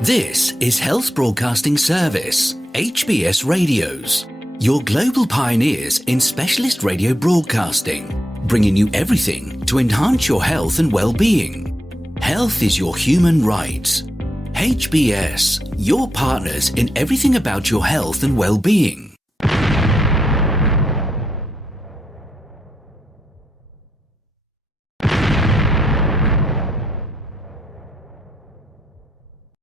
This is Health Broadcasting Service HBS Radios, your global pioneers in specialist radio broadcasting, bringing you everything to enhance your health and well-being. Health is your human right. HBS, your partners in everything about your health and well-being.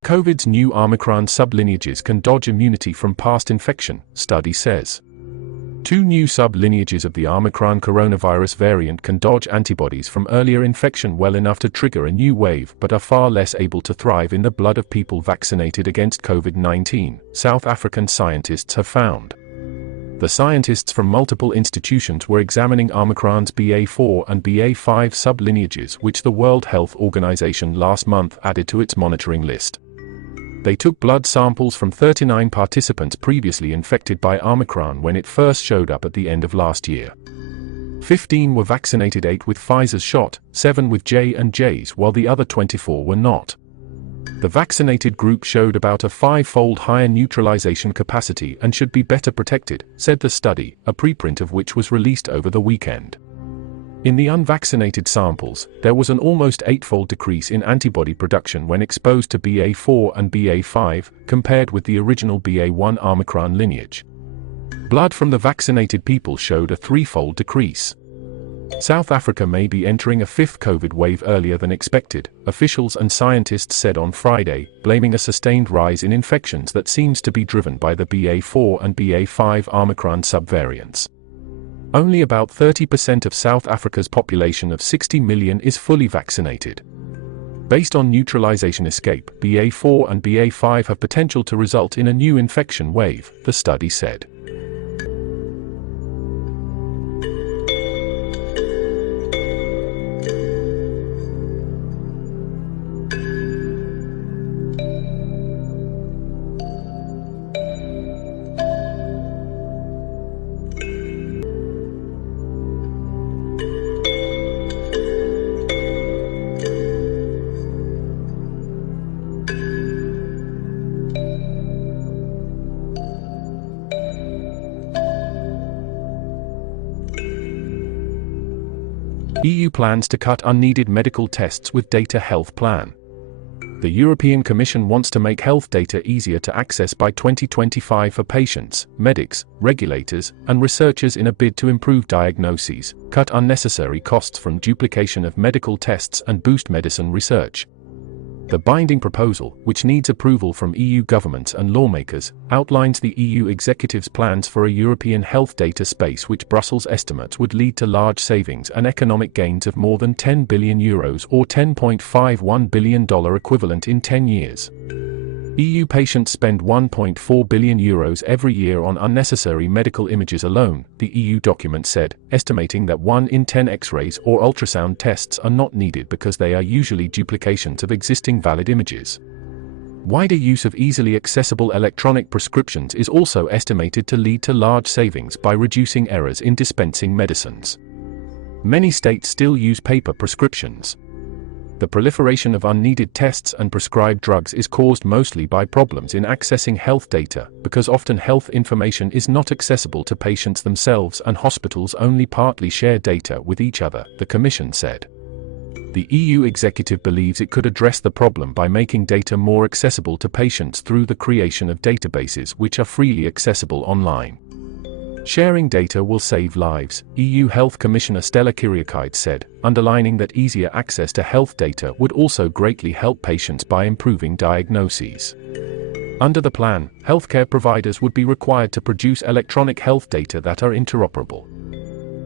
COVID's new Omicron sublineages can dodge immunity from past infection, study says. Two new sublineages of the Omicron coronavirus variant can dodge antibodies from earlier infection well enough to trigger a new wave but are far less able to thrive in the blood of people vaccinated against COVID-19, South African scientists have found. The scientists from multiple institutions were examining Omicron's BA4 and BA5 sublineages, which the World Health Organization last month added to its monitoring list. They took blood samples from 39 participants previously infected by Omicron when it first showed up at the end of last year. 15 were vaccinated, 8 with Pfizer's shot, 7 with J&J's, while the other 24 were not. The vaccinated group showed about a 5-fold higher neutralization capacity and should be better protected, said the study, a preprint of which was released over the weekend. In the unvaccinated samples, there was an almost 8-fold decrease in antibody production when exposed to BA4 and BA5, compared with the original BA1 Omicron lineage. Blood from the vaccinated people showed a 3-fold decrease. South Africa may be entering a 5th COVID wave earlier than expected, officials and scientists said on Friday, blaming a sustained rise in infections that seems to be driven by the BA4 and BA5 Omicron subvariants. Only about 30% of South Africa's population of 60 million is fully vaccinated. Based on neutralization escape, BA4 and BA5 have potential to result in a new infection wave, the study said. EU plans to cut unneeded medical tests with data health plan. The European Commission wants to make health data easier to access by 2025 for patients, medics, regulators, and researchers in a bid to improve diagnoses, cut unnecessary costs from duplication of medical tests, and boost medicine research. The binding proposal, which needs approval from EU governments and lawmakers, outlines the EU executive's plans for a European health data space which Brussels estimates would lead to large savings and economic gains of more than €10 billion or $10.51 billion equivalent in 10 years. EU patients spend €1.4 billion every year on unnecessary medical images alone, the EU document said, estimating that 1 in 10 X-rays or ultrasound tests are not needed because they are usually duplications of existing valid images. Wider use of easily accessible electronic prescriptions is also estimated to lead to large savings by reducing errors in dispensing medicines. Many states still use paper prescriptions. The proliferation of unneeded tests and prescribed drugs is caused mostly by problems in accessing health data, because often health information is not accessible to patients themselves and hospitals only partly share data with each other, the Commission said. The EU executive believes it could address the problem by making data more accessible to patients through the creation of databases which are freely accessible online. Sharing data will save lives, EU Health Commissioner Stella Kyriakides said, underlining that easier access to health data would also greatly help patients by improving diagnoses. Under the plan, healthcare providers would be required to produce electronic health data that are interoperable.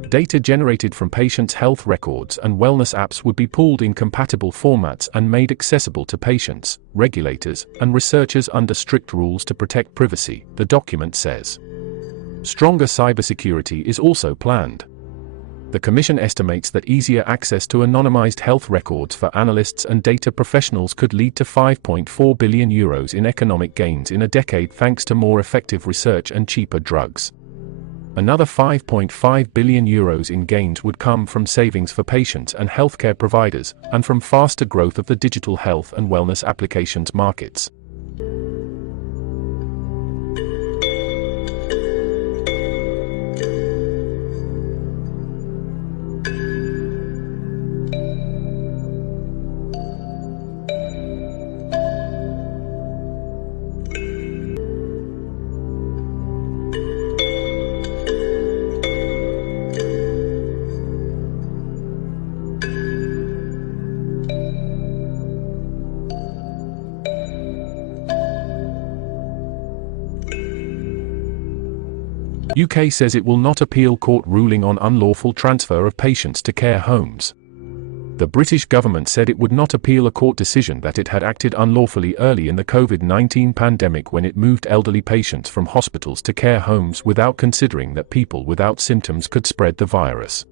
Data generated from patients' health records and wellness apps would be pooled in compatible formats and made accessible to patients, regulators, and researchers under strict rules to protect privacy, the document says. Stronger cybersecurity is also planned. The Commission estimates that easier access to anonymized health records for analysts and data professionals could lead to €5.4 billion in economic gains in a decade thanks to more effective research and cheaper drugs. Another €5.5 billion in gains would come from savings for patients and healthcare providers, and from faster growth of the digital health and wellness applications markets. UK says it will not appeal court ruling on unlawful transfer of patients to care homes. The British government said it would not appeal a court decision that it had acted unlawfully early in the COVID-19 pandemic when it moved elderly patients from hospitals to care homes without considering that people without symptoms could spread the virus.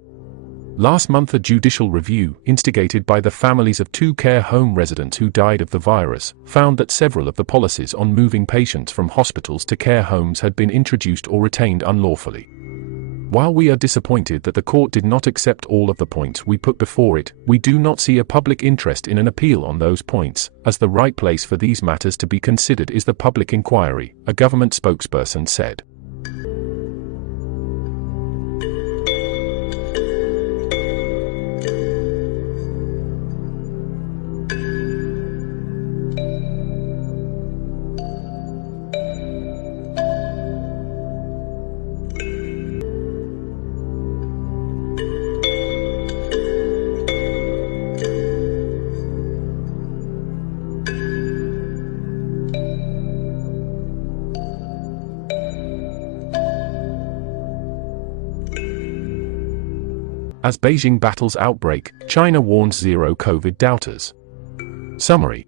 Last month, a judicial review, instigated by the families of 2 care home residents who died of the virus, found that several of the policies on moving patients from hospitals to care homes had been introduced or retained unlawfully. While we are disappointed that the court did not accept all of the points we put before it, we do not see a public interest in an appeal on those points, as the right place for these matters to be considered is the public inquiry, a government spokesperson said. As Beijing battles outbreak, China warns zero COVID doubters. Summary.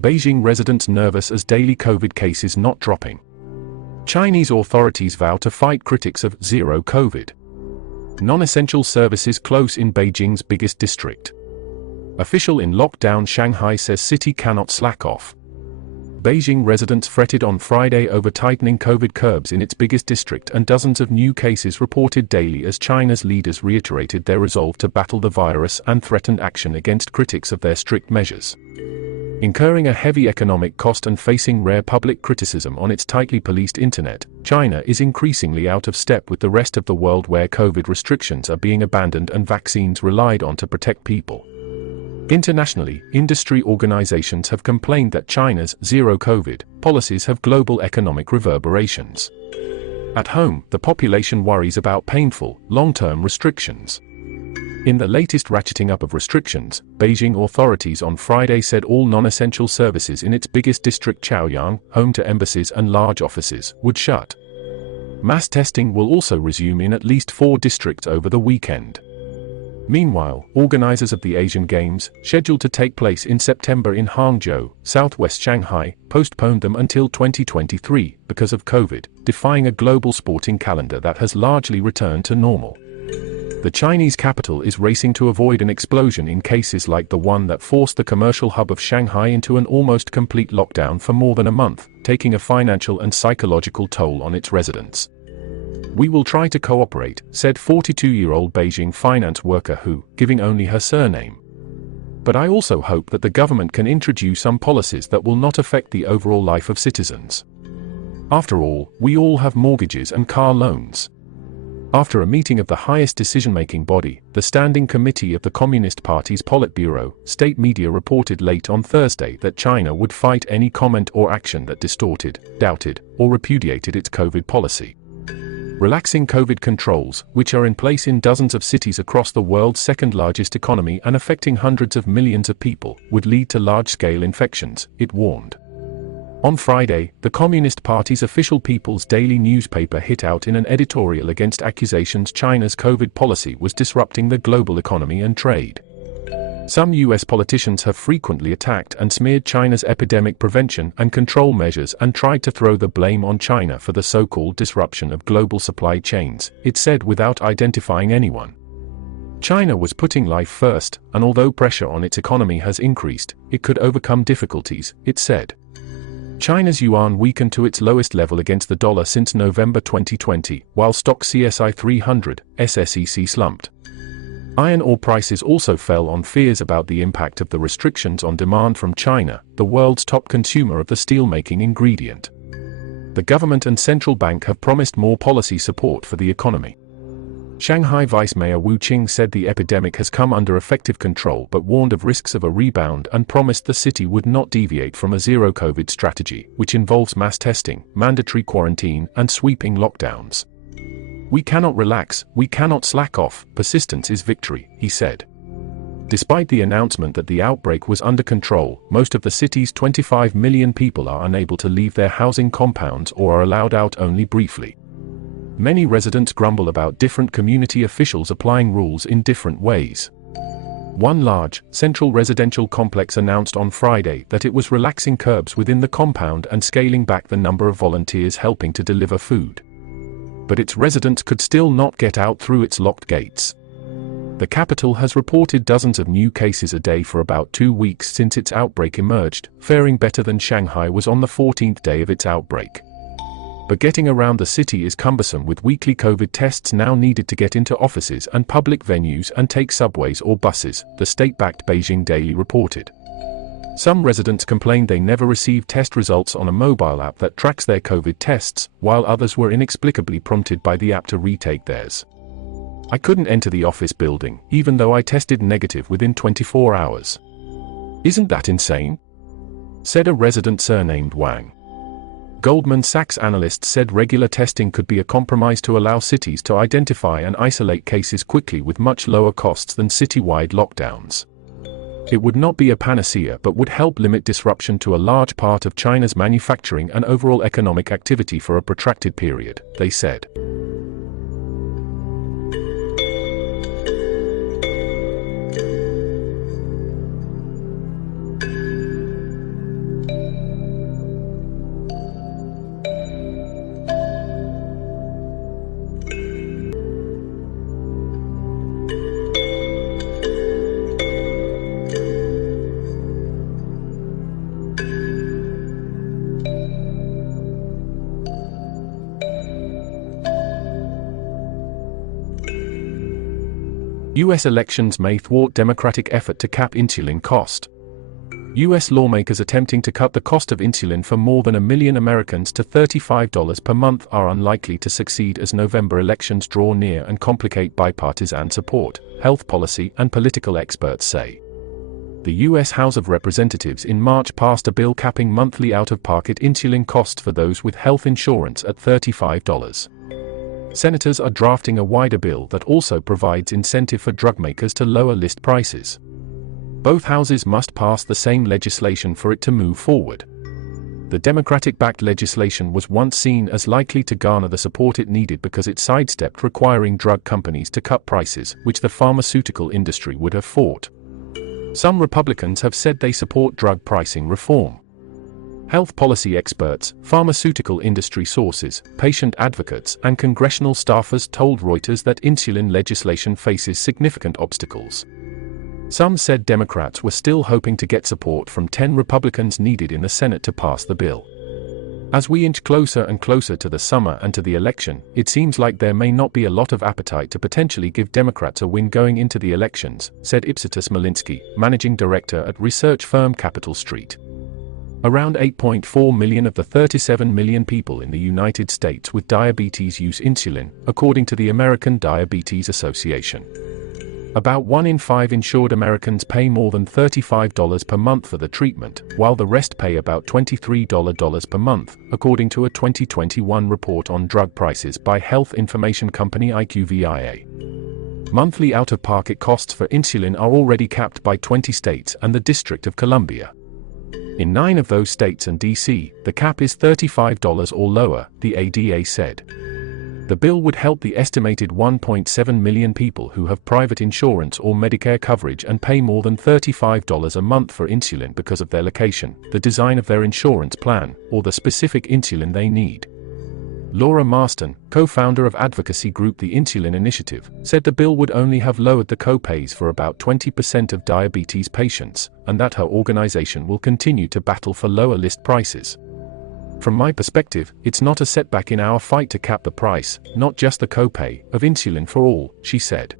Beijing residents nervous as daily COVID cases not dropping. Chinese authorities vow to fight critics of zero COVID. Non-essential services close in Beijing's biggest district. Official in lockdown Shanghai says city cannot slack off. Beijing residents fretted on Friday over tightening COVID curbs in its biggest district and dozens of new cases reported daily as China's leaders reiterated their resolve to battle the virus and threatened action against critics of their strict measures. Incurring a heavy economic cost and facing rare public criticism on its tightly policed internet, China is increasingly out of step with the rest of the world where COVID restrictions are being abandoned and vaccines relied on to protect people. Internationally, industry organizations have complained that China's zero-COVID policies have global economic reverberations. At home, the population worries about painful, long-term restrictions. In the latest ratcheting up of restrictions, Beijing authorities on Friday said all non-essential services in its biggest district Chaoyang, home to embassies and large offices, would shut. Mass testing will also resume in at least 4 districts over the weekend. Meanwhile, organizers of the Asian Games, scheduled to take place in September in Hangzhou, southwest Shanghai, postponed them until 2023 because of COVID, defying a global sporting calendar that has largely returned to normal. The Chinese capital is racing to avoid an explosion in cases like the one that forced the commercial hub of Shanghai into an almost complete lockdown for more than a month, taking a financial and psychological toll on its residents. "We will try to cooperate," said 42-year-old Beijing finance worker who, giving only her surname. "But I also hope that the government can introduce some policies that will not affect the overall life of citizens. After all, we all have mortgages and car loans." After a meeting of the highest decision-making body, the Standing Committee of the Communist Party's Politburo, state media reported late on Thursday that China would fight any comment or action that distorted, doubted, or repudiated its COVID policy. Relaxing COVID controls, which are in place in dozens of cities across the world's second-largest economy and affecting hundreds of millions of people, would lead to large-scale infections, it warned. On Friday, the Communist Party's official People's Daily newspaper hit out in an editorial against accusations China's COVID policy was disrupting the global economy and trade. Some US politicians have frequently attacked and smeared China's epidemic prevention and control measures and tried to throw the blame on China for the so-called disruption of global supply chains, it said without identifying anyone. China was putting life first, and although pressure on its economy has increased, it could overcome difficulties, it said. China's yuan weakened to its lowest level against the dollar since November 2020, while stock CSI 300, SSEC slumped. Iron ore prices also fell on fears about the impact of the restrictions on demand from China, the world's top consumer of the steelmaking ingredient. The government and central bank have promised more policy support for the economy. Shanghai Vice Mayor Wu Qing said the epidemic has come under effective control but warned of risks of a rebound and promised the city would not deviate from a zero-COVID strategy, which involves mass testing, mandatory quarantine, and sweeping lockdowns. "We cannot relax, we cannot slack off, persistence is victory," he said. Despite the announcement that the outbreak was under control, most of the city's 25 million people are unable to leave their housing compounds or are allowed out only briefly. Many residents grumble about different community officials applying rules in different ways. One large, central residential complex announced on Friday that it was relaxing curbs within the compound and scaling back the number of volunteers helping to deliver food. But its residents could still not get out through its locked gates. The capital has reported dozens of new cases a day for about 2 weeks since its outbreak emerged, faring better than Shanghai was on the 14th day of its outbreak. But getting around the city is cumbersome, with weekly COVID tests now needed to get into offices and public venues and take subways or buses, the state-backed Beijing Daily reported. Some residents complained they never received test results on a mobile app that tracks their COVID tests, while others were inexplicably prompted by the app to retake theirs. "I couldn't enter the office building, even though I tested negative within 24 hours. Isn't that insane?" said a resident surnamed Wang. Goldman Sachs analysts said regular testing could be a compromise to allow cities to identify and isolate cases quickly with much lower costs than citywide lockdowns. It would not be a panacea but would help limit disruption to a large part of China's manufacturing and overall economic activity for a protracted period, they said. U.S. elections may thwart Democratic effort to cap insulin cost. U.S. lawmakers attempting to cut the cost of insulin for more than 1 million Americans to $35 per month are unlikely to succeed as November elections draw near and complicate bipartisan support, health policy and political experts say. The U.S. House of Representatives in March passed a bill capping monthly out-of-pocket insulin costs for those with health insurance at $35. Senators are drafting a wider bill that also provides incentive for drug makers to lower list prices. Both houses must pass the same legislation for it to move forward. The Democratic-backed legislation was once seen as likely to garner the support it needed because it sidestepped requiring drug companies to cut prices, which the pharmaceutical industry would have fought. Some Republicans have said they support drug pricing reform. Health policy experts, pharmaceutical industry sources, patient advocates, and congressional staffers told Reuters that insulin legislation faces significant obstacles. Some said Democrats were still hoping to get support from 10 Republicans needed in the Senate to pass the bill. As we inch closer and closer to the summer and to the election, it seems like there may not be a lot of appetite to potentially give Democrats a win going into the elections, said Ipsitus Malinsky, managing director at research firm Capital Street. Around 8.4 million of the 37 million people in the United States with diabetes use insulin, according to the American Diabetes Association. About 1 in 5 insured Americans pay more than $35 per month for the treatment, while the rest pay about $23 per month, according to a 2021 report on drug prices by health information company IQVIA. Monthly out-of-pocket costs for insulin are already capped by 20 states and the District of Columbia. In 9 of those states and D.C., the cap is $35 or lower, the ADA said. The bill would help the estimated 1.7 million people who have private insurance or Medicare coverage and pay more than $35 a month for insulin because of their location, the design of their insurance plan, or the specific insulin they need. Laura Marston, co-founder of advocacy group The Insulin Initiative, said the bill would only have lowered the co-pays for about 20% of diabetes patients, and that her organization will continue to battle for lower list prices. From my perspective, it's not a setback in our fight to cap the price, not just the co-pay, of insulin for all, she said.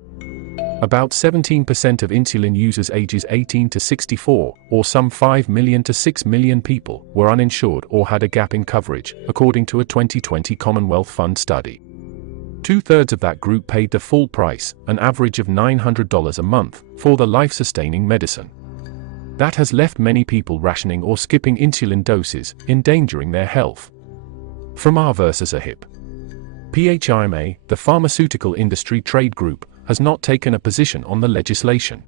About 17% of insulin users ages 18 to 64, or some 5 million to 6 million people, were uninsured or had a gap in coverage, according to a 2020 Commonwealth Fund study. 2/3 of that group paid the full price, an average of $900 a month, for the life-sustaining medicine. That has left many people rationing or skipping insulin doses, endangering their health. From R versus a HIP. PHIMA, the pharmaceutical industry trade group, has not taken a position on the legislation.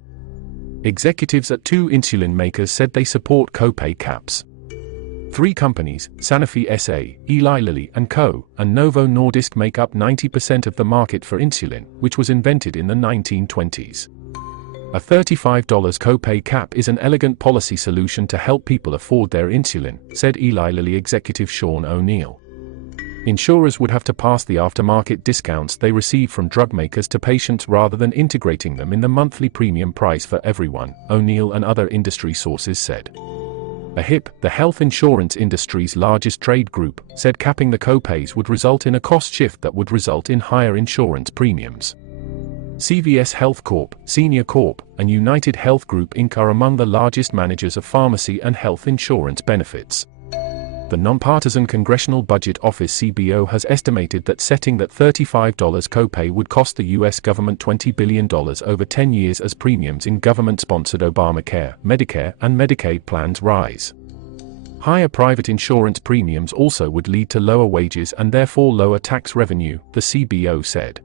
Executives at 2 insulin makers said they support copay caps. 3 companies, Sanofi SA, Eli Lilly & Co., and Novo Nordisk make up 90% of the market for insulin, which was invented in the 1920s. A $35 copay cap is an elegant policy solution to help people afford their insulin, said Eli Lilly executive Sean O'Neill. Insurers would have to pass the aftermarket discounts they receive from drug makers to patients rather than integrating them in the monthly premium price for everyone, O'Neill and other industry sources said. A HIP, the health insurance industry's largest trade group, said capping the copays would result in a cost shift that would result in higher insurance premiums. CVS Health Corp., Senior Corp., and United Health Group Inc. are among the largest managers of pharmacy and health insurance benefits. The Nonpartisan Congressional Budget Office (CBO) has estimated that setting that $35 copay would cost the U.S. government $20 billion over 10 years as premiums in government-sponsored Obamacare, Medicare, and Medicaid plans rise. Higher private insurance premiums also would lead to lower wages and therefore lower tax revenue, the CBO said.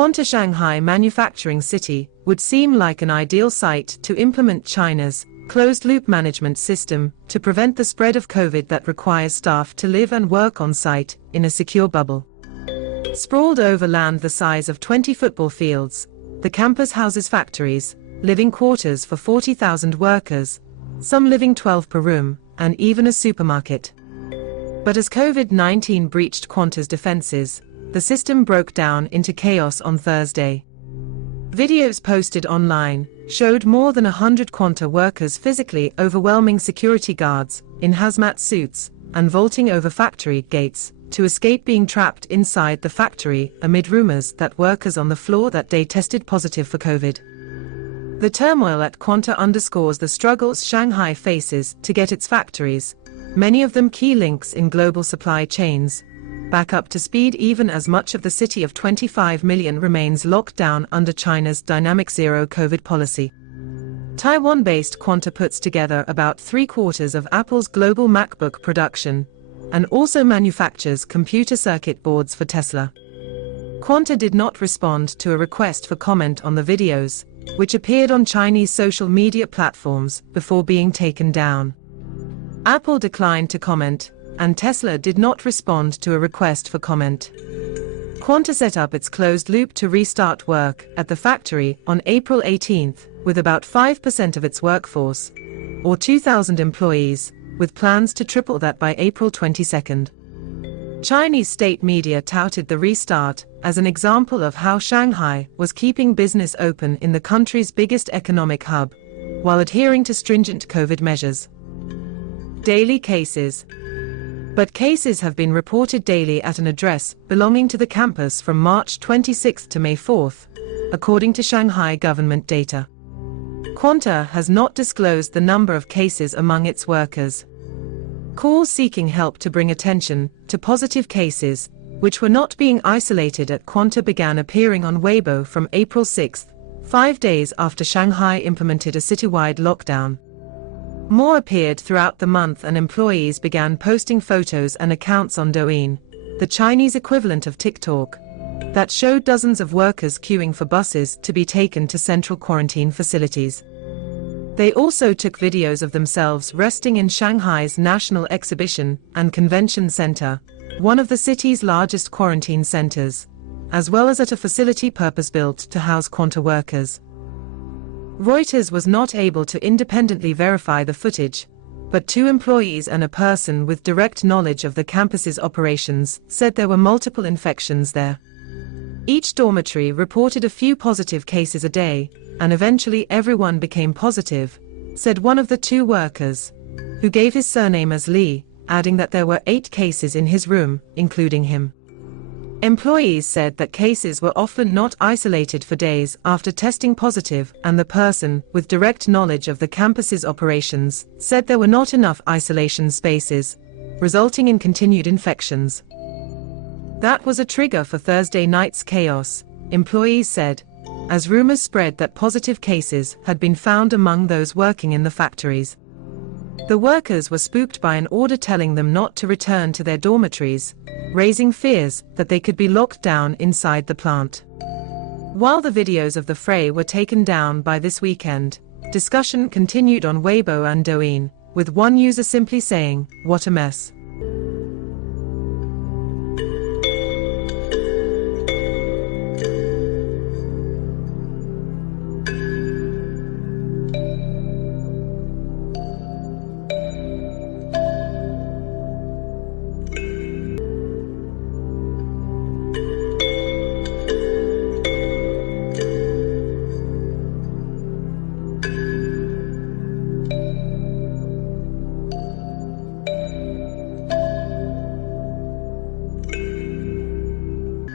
Qantas Shanghai manufacturing city would seem like an ideal site to implement China's closed-loop management system to prevent the spread of COVID that requires staff to live and work on site in a secure bubble. Sprawled over land the size of 20 football fields, the campus houses factories, living quarters for 40,000 workers, some living 12 per room, and even a supermarket. But as COVID-19 breached Qantas' defenses, the system broke down into chaos on Thursday. Videos posted online showed more than 100 Qantas workers physically overwhelming security guards in hazmat suits and vaulting over factory gates to escape being trapped inside the factory amid rumors that workers on the floor that day tested positive for COVID. The turmoil at Qantas underscores the struggles Shanghai faces to get its factories, many of them key links in global supply chains, back up to speed even as much of the city of 25 million remains locked down under China's dynamic zero COVID policy. Taiwan-based Qantas puts together about 3/4 of Apple's global MacBook production, and also manufactures computer circuit boards for Tesla. Qantas did not respond to a request for comment on the videos, which appeared on Chinese social media platforms before being taken down. Apple declined to comment, and Tesla did not respond to a request for comment. Qantas set up its closed loop to restart work at the factory on April 18, with about 5% of its workforce, or 2,000 employees, with plans to triple that by April 22. Chinese state media touted the restart as an example of how Shanghai was keeping business open in the country's biggest economic hub, while adhering to stringent COVID measures. Daily cases. But cases have been reported daily at an address belonging to the campus from March 26 to May 4, according to Shanghai government data. Qantas has not disclosed the number of cases among its workers. Calls seeking help to bring attention to positive cases, which were not being isolated at Qantas, began appearing on Weibo from April 6, 5 days after Shanghai implemented a citywide lockdown. More appeared throughout the month, and employees began posting photos and accounts on Douyin, the Chinese equivalent of TikTok, that showed dozens of workers queuing for buses to be taken to central quarantine facilities. They also took videos of themselves resting in Shanghai's National Exhibition and Convention Center, one of the city's largest quarantine centers, as well as at a facility purpose-built to house Qantas workers. Reuters was not able to independently verify the footage, but 2 employees and a person with direct knowledge of the campus's operations said there were multiple infections there. Each dormitory reported a few positive cases a day, and eventually everyone became positive, said one of the 2 workers, who gave his surname as Lee, adding that there were 8 cases in his room, including him. Employees said that cases were often not isolated for days after testing positive, and the person, with direct knowledge of the campus's operations, said there were not enough isolation spaces, resulting in continued infections. That was a trigger for Thursday night's chaos, employees said, as rumors spread that positive cases had been found among those working in the factories. The workers were spooked by an order telling them not to return to their dormitories, raising fears that they could be locked down inside the plant. While the videos of the fray were taken down by this weekend, discussion continued on Weibo and Douyin, with one user simply saying, "What a mess."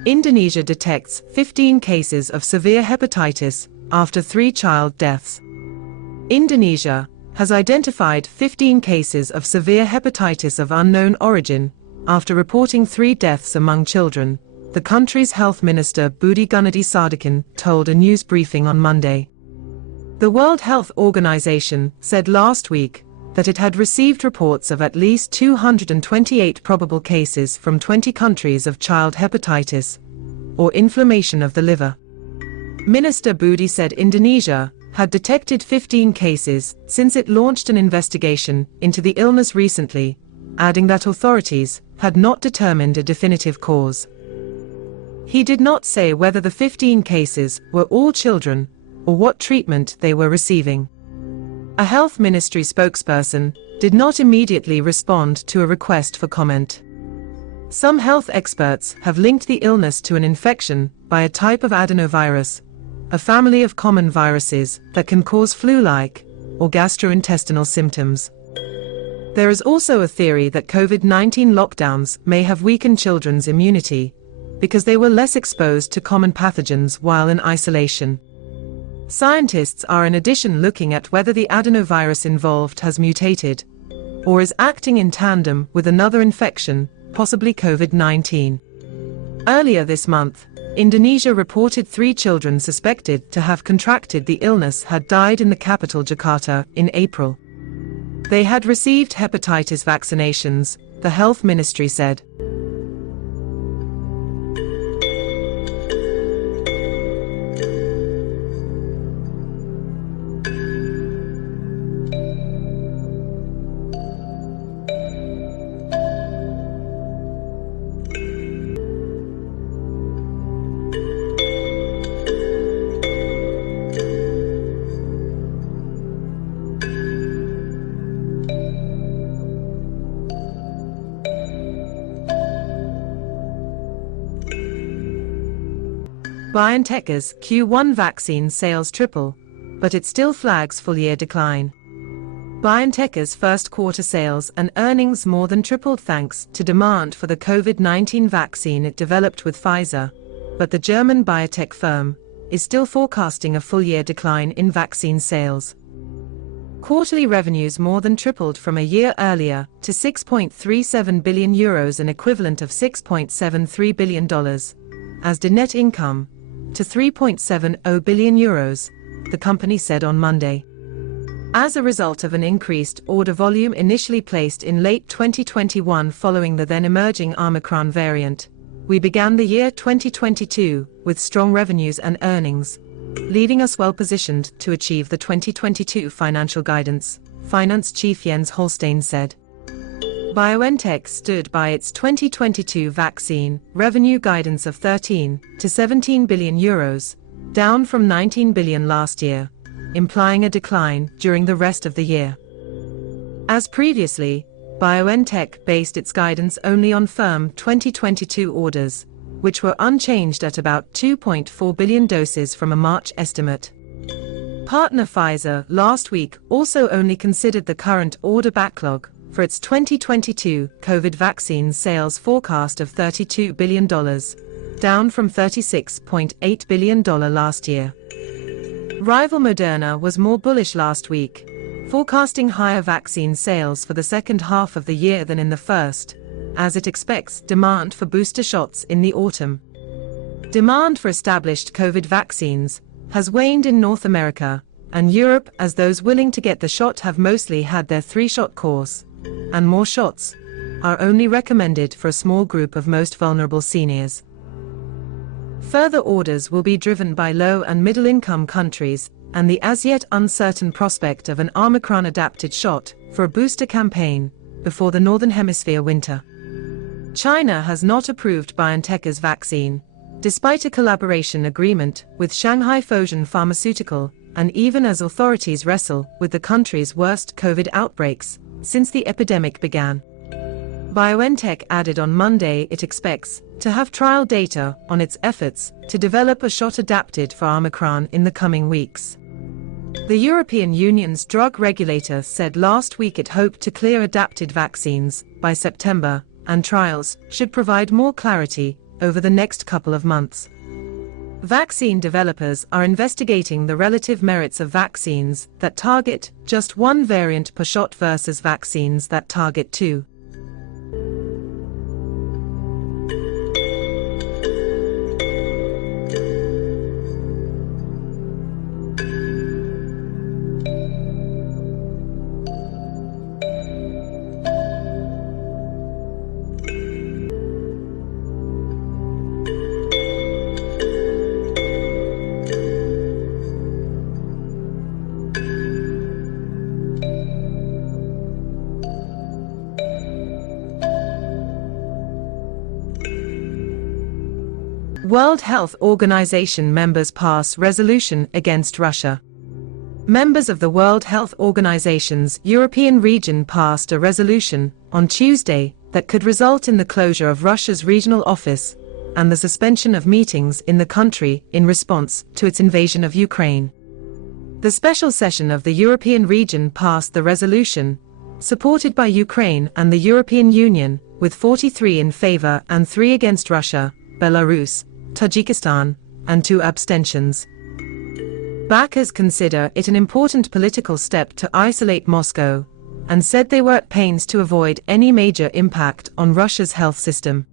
Indonesia detects 15 cases of severe hepatitis after 3 child deaths. Indonesia has identified 15 cases of severe hepatitis of unknown origin after reporting 3 deaths among children, the country's health minister Budi Gunadi Sadikin told a news briefing on Monday. The World Health Organization said last week that it had received reports of at least 228 probable cases from 20 countries of child hepatitis, or inflammation of the liver. Minister Budi said Indonesia had detected 15 cases since it launched an investigation into the illness recently, adding that authorities had not determined a definitive cause. He did not say whether the 15 cases were all children, or what treatment they were receiving. A health ministry spokesperson did not immediately respond to a request for comment. Some health experts have linked the illness to an infection by a type of adenovirus, a family of common viruses that can cause flu-like or gastrointestinal symptoms. There is also a theory that COVID-19 lockdowns may have weakened children's immunity because they were less exposed to common pathogens while in isolation. Scientists are in addition looking at whether the adenovirus involved has mutated or is acting in tandem with another infection, possibly COVID-19. Earlier this month, Indonesia reported 3 children suspected to have contracted the illness had died in the capital Jakarta in April. They had received hepatitis vaccinations, the health ministry said. BioNTech's Q1 vaccine sales triple, but it still flags full-year decline. BioNTech's first quarter sales and earnings more than tripled thanks to demand for the COVID-19 vaccine it developed with Pfizer, but the German biotech firm is still forecasting a full-year decline in vaccine sales. Quarterly revenues more than tripled from a year earlier to €6.37 billion, an equivalent of $6.73 billion, as did net income to €3.70 billion, the company said on Monday. As a result of an increased order volume initially placed in late 2021 following the then emerging Omicron variant, we began the year 2022 with strong revenues and earnings, leaving us well positioned to achieve the 2022 financial guidance, Finance Chief Jens Holstein said. BioNTech stood by its 2022 vaccine revenue guidance of 13 to 17 billion euros, down from 19 billion last year, implying a decline during the rest of the year. As previously, BioNTech based its guidance only on firm 2022 orders, which were unchanged at about 2.4 billion doses from a March estimate. Partner Pfizer last week also only considered the current order backlog for its 2022 COVID vaccine sales forecast of $32 billion, down from $36.8 billion last year. Rival Moderna was more bullish last week, forecasting higher vaccine sales for the second half of the year than in the first, as it expects demand for booster shots in the autumn. Demand for established COVID vaccines has waned in North America and Europe, as those willing to get the shot have mostly had their 3-shot course, and more shots are only recommended for a small group of most vulnerable seniors. Further orders will be driven by low and middle-income countries and the as yet uncertain prospect of an Omicron-adapted shot for a booster campaign before the Northern Hemisphere winter. China has not approved BioNTech's vaccine, despite a collaboration agreement with Shanghai Fosun Pharmaceutical, and even as authorities wrestle with the country's worst COVID outbreaks since the epidemic began. BioNTech added on Monday it expects to have trial data on its efforts to develop a shot adapted for Omicron in the coming weeks. The European Union's drug regulator said last week it hoped to clear adapted vaccines by September, and trials should provide more clarity over the next couple of months. Vaccine developers are investigating the relative merits of vaccines that target just one variant per shot versus vaccines that target two. World Health Organization members pass resolution against Russia. Members of the World Health Organization's European region passed a resolution on Tuesday that could result in the closure of Russia's regional office and the suspension of meetings in the country in response to its invasion of Ukraine. The special session of the European region passed the resolution, supported by Ukraine and the European Union, with 43 in favor and 3 against Russia, Belarus, Tajikistan, and 2 abstentions. Backers consider it an important political step to isolate Moscow, and said they were at pains to avoid any major impact on Russia's health system.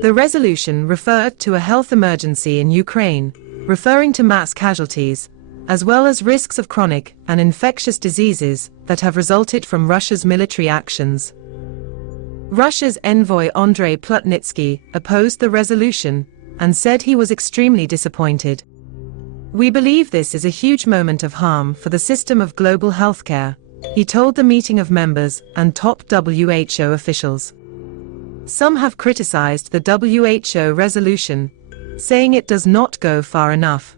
The resolution referred to a health emergency in Ukraine, referring to mass casualties, as well as risks of chronic and infectious diseases that have resulted from Russia's military actions. Russia's envoy Andrei Plutnitsky opposed the resolution and said he was extremely disappointed. "We believe this is a huge moment of harm for the system of global healthcare," he told the meeting of members and top WHO officials. Some have criticized the WHO resolution, saying it does not go far enough.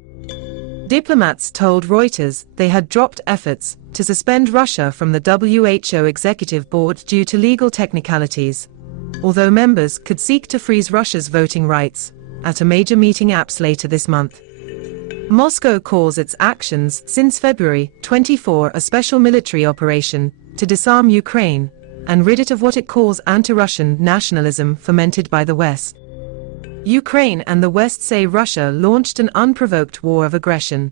Diplomats told Reuters they had dropped efforts to suspend Russia from the WHO Executive Board due to legal technicalities, although members could seek to freeze Russia's voting rights at a major meeting apps later this month. Moscow calls its actions since February 24 a special military operation to disarm Ukraine and rid it of what it calls anti-Russian nationalism fomented by the West. Ukraine and the West say Russia launched an unprovoked war of aggression.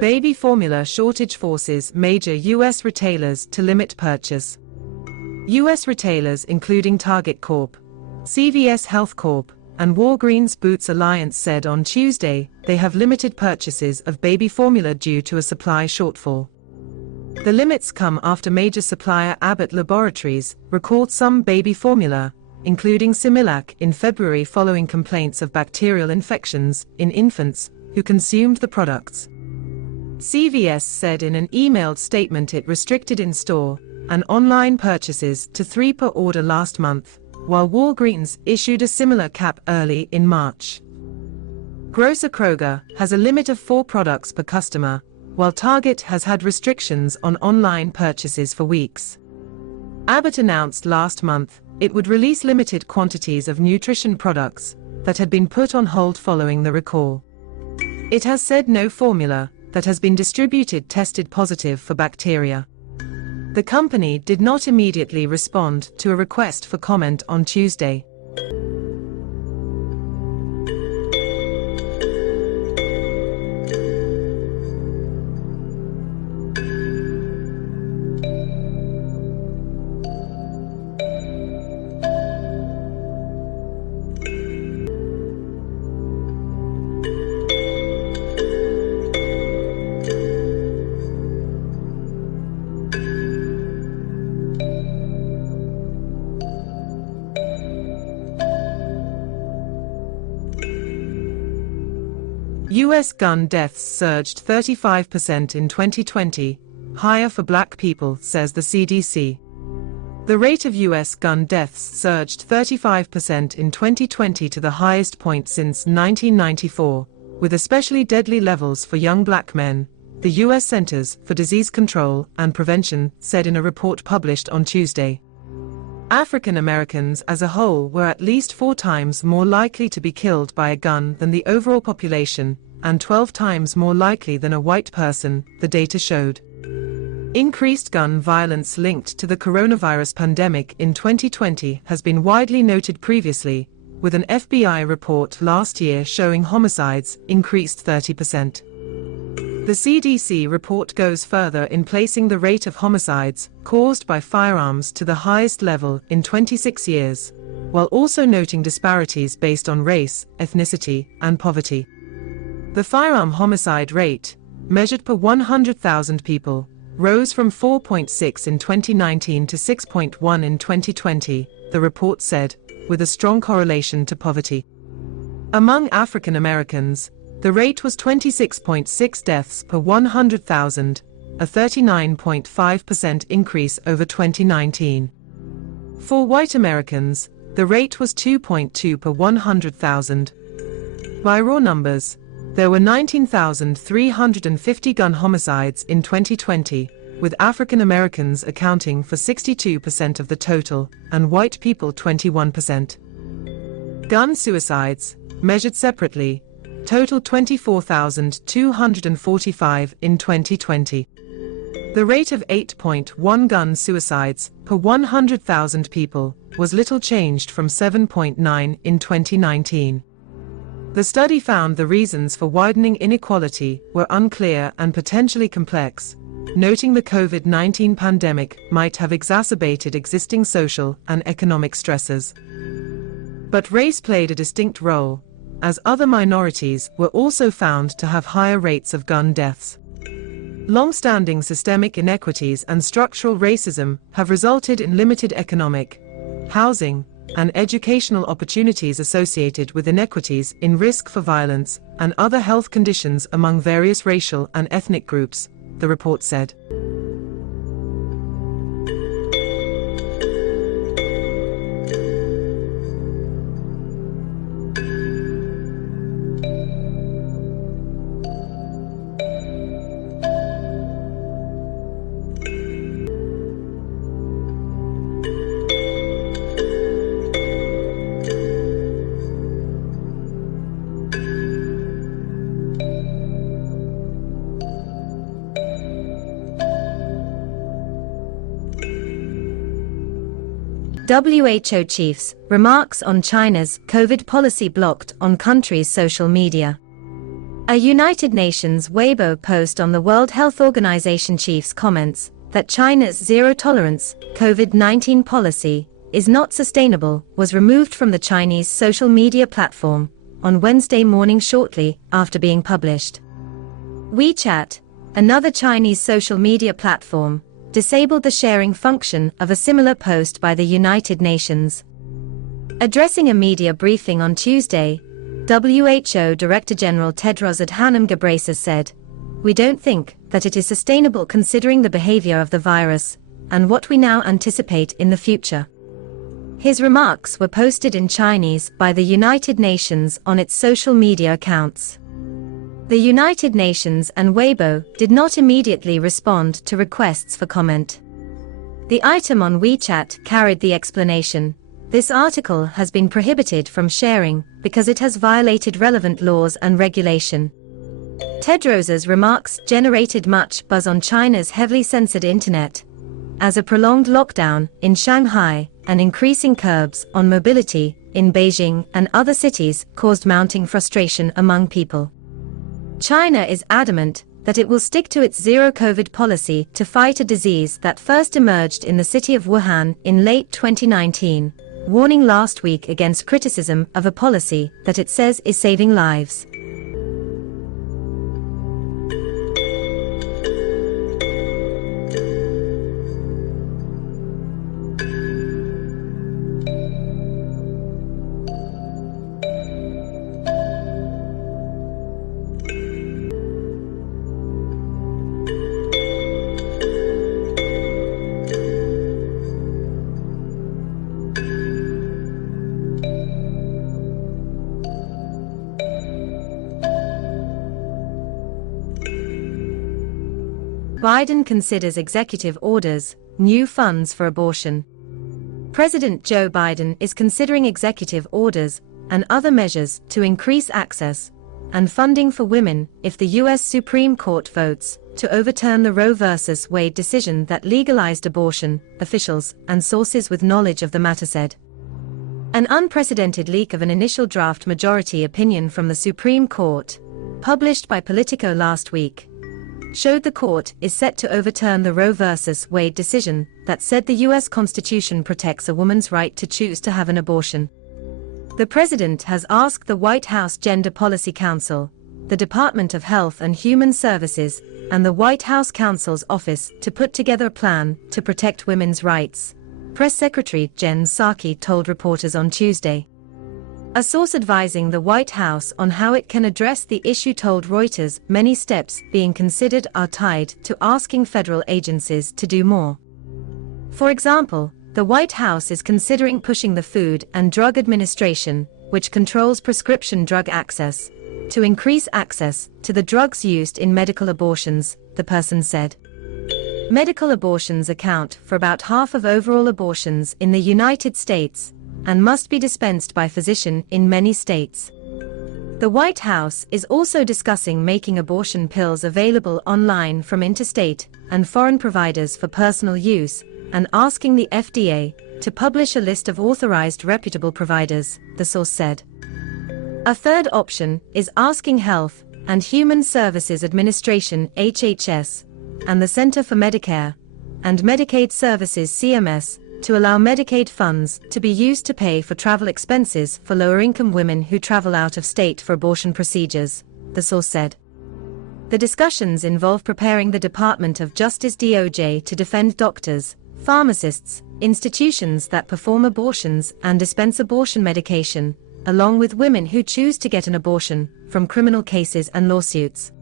Baby formula shortage forces major U.S. retailers to limit purchase. U.S. retailers including Target Corp., CVS Health Corp., and Walgreens Boots Alliance said on Tuesday they have limited purchases of baby formula due to a supply shortfall. The limits come after major supplier Abbott Laboratories recalled some baby formula, including Similac, in February following complaints of bacterial infections in infants who consumed the products. CVS said in an emailed statement it restricted in-store and online purchases to 3 per order last month, while Walgreens issued a similar cap early in March. Grocer Kroger has a limit of 4 products per customer, while Target has had restrictions on online purchases for weeks. Abbott announced last month it would release limited quantities of nutrition products that had been put on hold following the recall. It has said no formula that has been distributed tested positive for bacteria. The company did not immediately respond to a request for comment on Tuesday. U.S. gun deaths surged 35% in 2020, higher for black people, says the CDC. The rate of U.S. gun deaths surged 35% in 2020 to the highest point since 1994, with especially deadly levels for young black men, the U.S. Centers for Disease Control and Prevention said in a report published on Tuesday. African Americans as a whole were at least 4 times more likely to be killed by a gun than the overall population, and 12 times more likely than a white person, the data showed. Increased gun violence linked to the coronavirus pandemic in 2020 has been widely noted previously, with an FBI report last year showing homicides increased 30%. The CDC report goes further in placing the rate of homicides caused by firearms to the highest level in 26 years, while also noting disparities based on race, ethnicity, and poverty. The firearm homicide rate, measured per 100,000 people, rose from 4.6 in 2019 to 6.1 in 2020, the report said, with a strong correlation to poverty. Among African Americans, the rate was 26.6 deaths per 100,000, a 39.5% increase over 2019. For white Americans, the rate was 2.2 per 100,000. By raw numbers, there were 19,350 gun homicides in 2020, with African Americans accounting for 62% of the total, and white people 21%. Gun suicides, measured separately, totaled 24,245 in 2020. The rate of 8.1 gun suicides per 100,000 people was little changed from 7.9 in 2019. The study found the reasons for widening inequality were unclear and potentially complex, noting the COVID-19 pandemic might have exacerbated existing social and economic stresses. But race played a distinct role, as other minorities were also found to have higher rates of gun deaths. Long-standing systemic inequities and structural racism have resulted in limited economic, housing, and educational opportunities associated with inequities in risk for violence and other health conditions among various racial and ethnic groups, the report said. WHO chiefs, remarks on China's COVID policy blocked on country's social media. A United Nations Weibo post on the World Health Organization chief's comments that China's zero-tolerance COVID-19 policy is not sustainable was removed from the Chinese social media platform on Wednesday morning shortly after being published. WeChat, another Chinese social media platform, disabled the sharing function of a similar post by the United Nations. Addressing a media briefing on Tuesday, WHO Director General Tedros Adhanom Ghebreyesus said, "We don't think that it is sustainable considering the behavior of the virus and what we now anticipate in the future." His remarks were posted in Chinese by the United Nations on its social media accounts. The United Nations and Weibo did not immediately respond to requests for comment. The item on WeChat carried the explanation, "This article has been prohibited from sharing because it has violated relevant laws and regulation." Tedros's remarks generated much buzz on China's heavily censored internet, as a prolonged lockdown in Shanghai and increasing curbs on mobility in Beijing and other cities caused mounting frustration among people. China is adamant that it will stick to its zero-COVID policy to fight a disease that first emerged in the city of Wuhan in late 2019, warning last week against criticism of a policy that it says is saving lives. Biden considers executive orders, new funds for abortion. President Joe Biden is considering executive orders and other measures to increase access and funding for women if the U.S. Supreme Court votes to overturn the Roe v. Wade decision that legalized abortion, officials and sources with knowledge of the matter said. An unprecedented leak of an initial draft majority opinion from the Supreme Court, published by Politico last week, showed the court is set to overturn the Roe v. Wade decision that said the U.S. Constitution protects a woman's right to choose to have an abortion. The president has asked the White House Gender Policy Council, the Department of Health and Human Services, and the White House Counsel's Office to put together a plan to protect women's rights, Press Secretary Jen Psaki told reporters on Tuesday. A source advising the White House on how it can address the issue told Reuters many steps being considered are tied to asking federal agencies to do more. For example, the White House is considering pushing the Food and Drug Administration, which controls prescription drug access, to increase access to the drugs used in medical abortions, the person said. Medical abortions account for about half of overall abortions in the United States, and must be dispensed by physician in many states. The White House is also discussing making abortion pills available online from interstate and foreign providers for personal use, and asking the FDA to publish a list of authorized reputable providers, the source said. A third option is asking Health and Human Services Administration (HHS) and the Center for Medicare and Medicaid Services (CMS) to allow Medicaid funds to be used to pay for travel expenses for lower-income women who travel out of state for abortion procedures, the source said. The discussions involve preparing the Department of Justice (DOJ) to defend doctors, pharmacists, institutions that perform abortions and dispense abortion medication, along with women who choose to get an abortion, from criminal cases and lawsuits.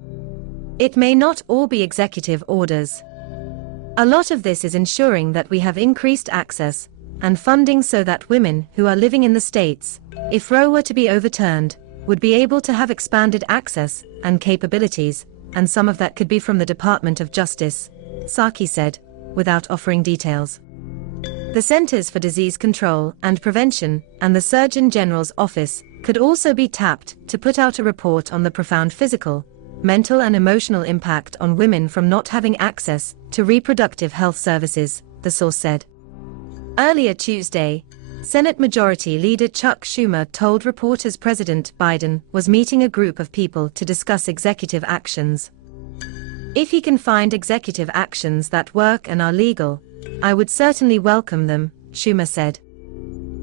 It may not all be executive orders. A lot of this is ensuring that we have increased access and funding so that women who are living in the States, if Roe were to be overturned, would be able to have expanded access and capabilities, and some of that could be from the Department of Justice, Psaki said, without offering details. The Centers for Disease Control and Prevention and the Surgeon General's Office could also be tapped to put out a report on the profound physical, mental and emotional impact on women from not having access to reproductive health services, the source said. Earlier Tuesday, Senate Majority Leader Chuck Schumer told reporters President Biden was meeting a group of people to discuss executive actions. "If he can find executive actions that work and are legal, I would certainly welcome them," Schumer said.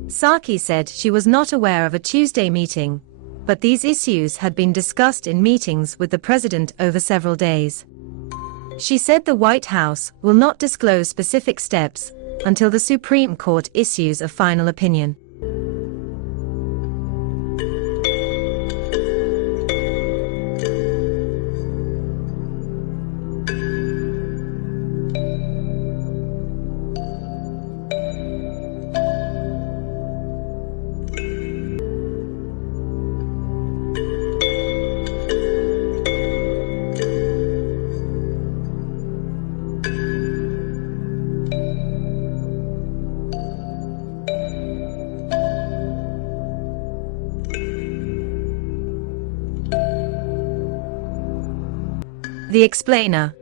Psaki said she was not aware of a Tuesday meeting, but these issues had been discussed in meetings with the president over several days. She said the White House will not disclose specific steps until the Supreme Court issues a final opinion. The explainer.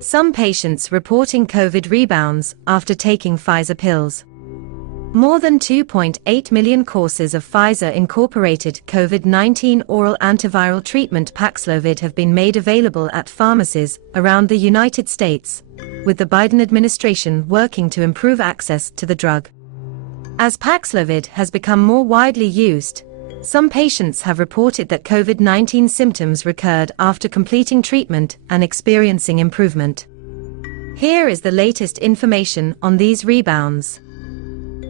Some patients reporting COVID rebounds after taking Pfizer pills. More than 2.8 million courses of Pfizer-incorporated COVID-19 oral antiviral treatment Paxlovid have been made available at pharmacies around the United States, with the Biden administration working to improve access to the drug. As Paxlovid has become more widely used, some patients have reported that COVID-19 symptoms recurred after completing treatment and experiencing improvement. Here is the latest information on these rebounds.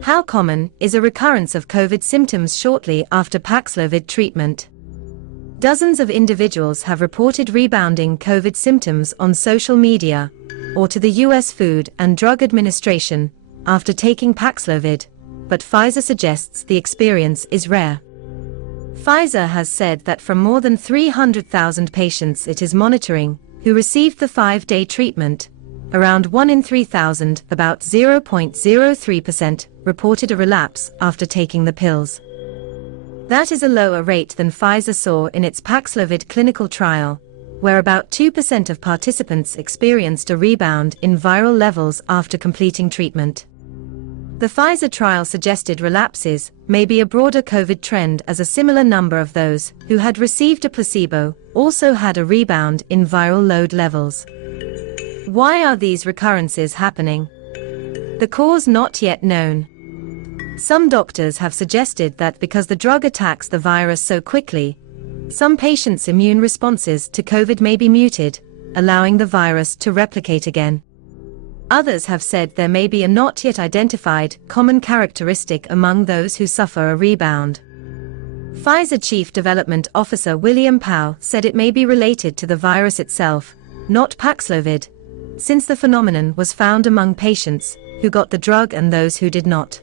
How common is a recurrence of COVID symptoms shortly after Paxlovid treatment? Dozens of individuals have reported rebounding COVID symptoms on social media or to the U.S. Food and Drug Administration after taking Paxlovid, but Pfizer suggests the experience is rare. Pfizer has said that from more than 300,000 patients it is monitoring who received the 5-day treatment, around 1 in 3,000, about 0.03%, reported a relapse after taking the pills. That is a lower rate than Pfizer saw in its Paxlovid clinical trial, where about 2% of participants experienced a rebound in viral levels after completing treatment. The Pfizer trial suggested relapses may be a broader COVID trend, as a similar number of those who had received a placebo also had a rebound in viral load levels. Why are these recurrences happening? The cause not yet known. Some doctors have suggested that because the drug attacks the virus so quickly, some patients' immune responses to COVID may be muted, allowing the virus to replicate again. Others have said there may be a not yet identified common characteristic among those who suffer a rebound. Pfizer Chief Development Officer William Pao said it may be related to the virus itself, not Paxlovid, since the phenomenon was found among patients who got the drug and those who did not.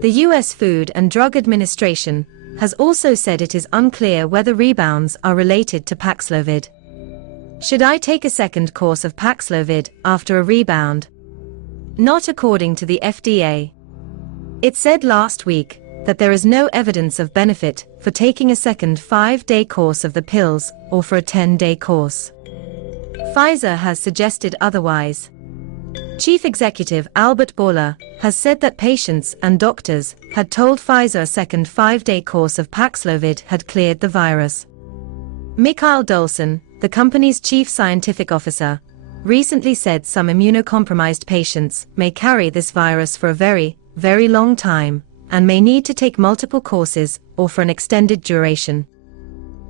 The U.S. Food and Drug Administration has also said it is unclear whether rebounds are related to Paxlovid. Should I take a second course of Paxlovid after a rebound? Not according to the FDA. It said last week that there is no evidence of benefit for taking a second 5-day course of the pills or for a 10-day course. Pfizer has suggested otherwise. Chief Executive Albert Bourla has said that patients and doctors had told Pfizer a second 5-day course of Paxlovid had cleared the virus. Mikhail Dolson, the company's chief scientific officer, recently said some immunocompromised patients may carry this virus for a very, very long time, and may need to take multiple courses or for an extended duration.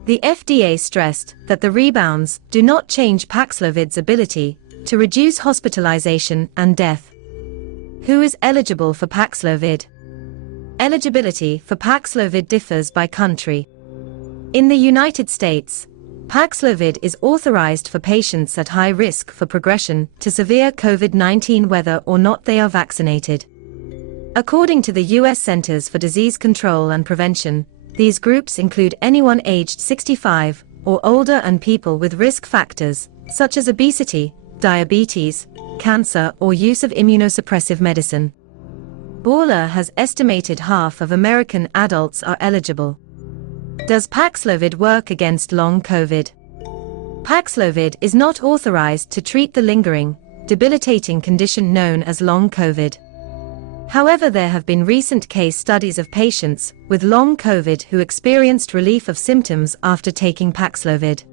The FDA stressed that the rebounds do not change Paxlovid's ability to reduce hospitalization and death. Who is eligible for Paxlovid? Eligibility for Paxlovid differs by country. In the United States, Paxlovid is authorized for patients at high risk for progression to severe COVID-19 whether or not they are vaccinated. According to the U.S. Centers for Disease Control and Prevention, these groups include anyone aged 65 or older and people with risk factors, such as obesity, diabetes, cancer, or use of immunosuppressive medicine. Bourla has estimated half of American adults are eligible. Does Paxlovid work against long COVID? Paxlovid is not authorized to treat the lingering, debilitating condition known as long COVID. However, there have been recent case studies of patients with long COVID who experienced relief of symptoms after taking Paxlovid.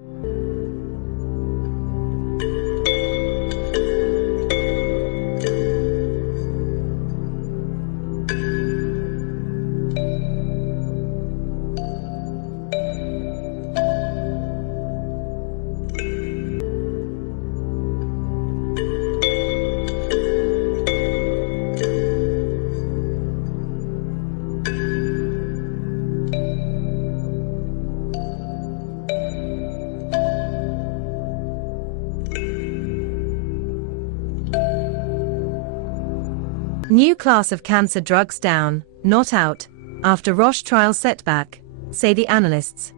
New class of cancer drugs down, not out, after Roche trial setback, say the analysts.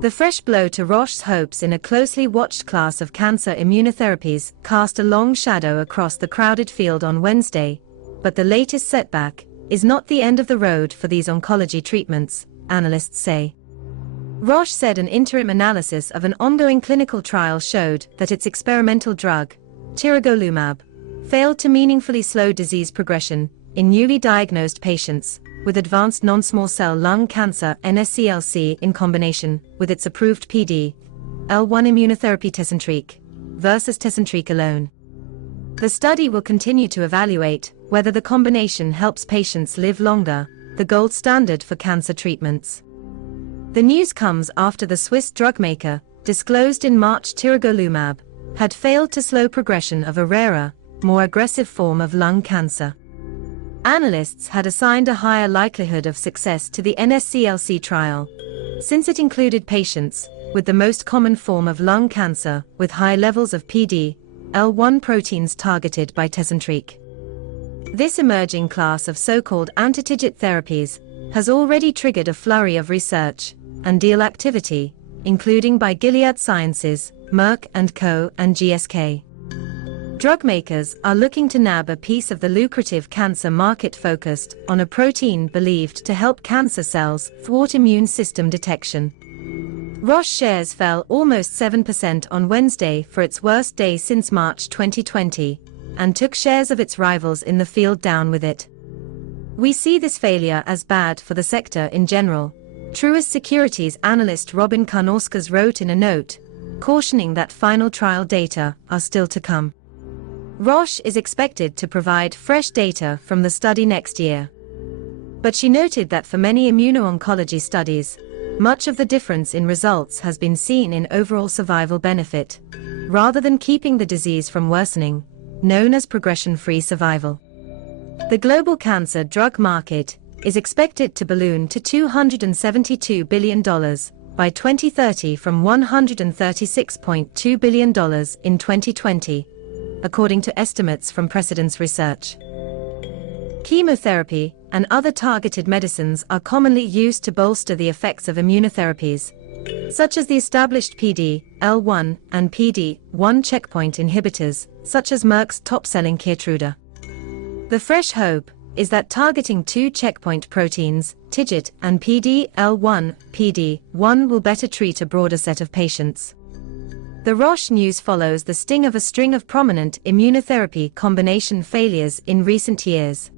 The fresh blow to Roche's hopes in a closely watched class of cancer immunotherapies cast a long shadow across the crowded field on Wednesday, but the latest setback is not the end of the road for these oncology treatments, analysts say. Roche said an interim analysis of an ongoing clinical trial showed that its experimental drug, tiragolumab, failed to meaningfully slow disease progression in newly diagnosed patients with advanced non-small cell lung cancer NSCLC in combination with its approved PD-L1 immunotherapy Tecentriq versus Tecentriq alone. The study will continue to evaluate whether the combination helps patients live longer, the gold standard for cancer treatments. The news comes after the Swiss drug maker disclosed in March tiragolumab had failed to slow progression of a rarer, more aggressive form of lung cancer. Analysts had assigned a higher likelihood of success to the NSCLC trial, since it included patients with the most common form of lung cancer with high levels of PD-L1 proteins targeted by Tecentriq. This emerging class of so-called anti-TIGIT therapies has already triggered a flurry of research and deal activity, including by Gilead Sciences, Merck & Co. and GSK. Drug makers are looking to nab a piece of the lucrative cancer market focused on a protein believed to help cancer cells thwart immune system detection. Roche shares fell almost 7% on Wednesday for its worst day since March 2020, and took shares of its rivals in the field down with it. We see this failure as bad for the sector in general, Truist Securities analyst Robin Karnauskas wrote in a note, cautioning that final trial data are still to come. Roche is expected to provide fresh data from the study next year. But she noted that for many immuno-oncology studies, much of the difference in results has been seen in overall survival benefit, rather than keeping the disease from worsening, known as progression-free survival. The global cancer drug market is expected to balloon to $272 billion by 2030 from $136.2 billion in 2020, according to estimates from Precedence Research. Chemotherapy and other targeted medicines are commonly used to bolster the effects of immunotherapies, such as the established PD-L1 and PD-1 checkpoint inhibitors, such as Merck's top-selling Keytruda. The fresh hope is that targeting two checkpoint proteins, TIGIT and PD-L1, PD-1 will better treat a broader set of patients. The Roche news follows the sting of a string of prominent immunotherapy combination failures in recent years.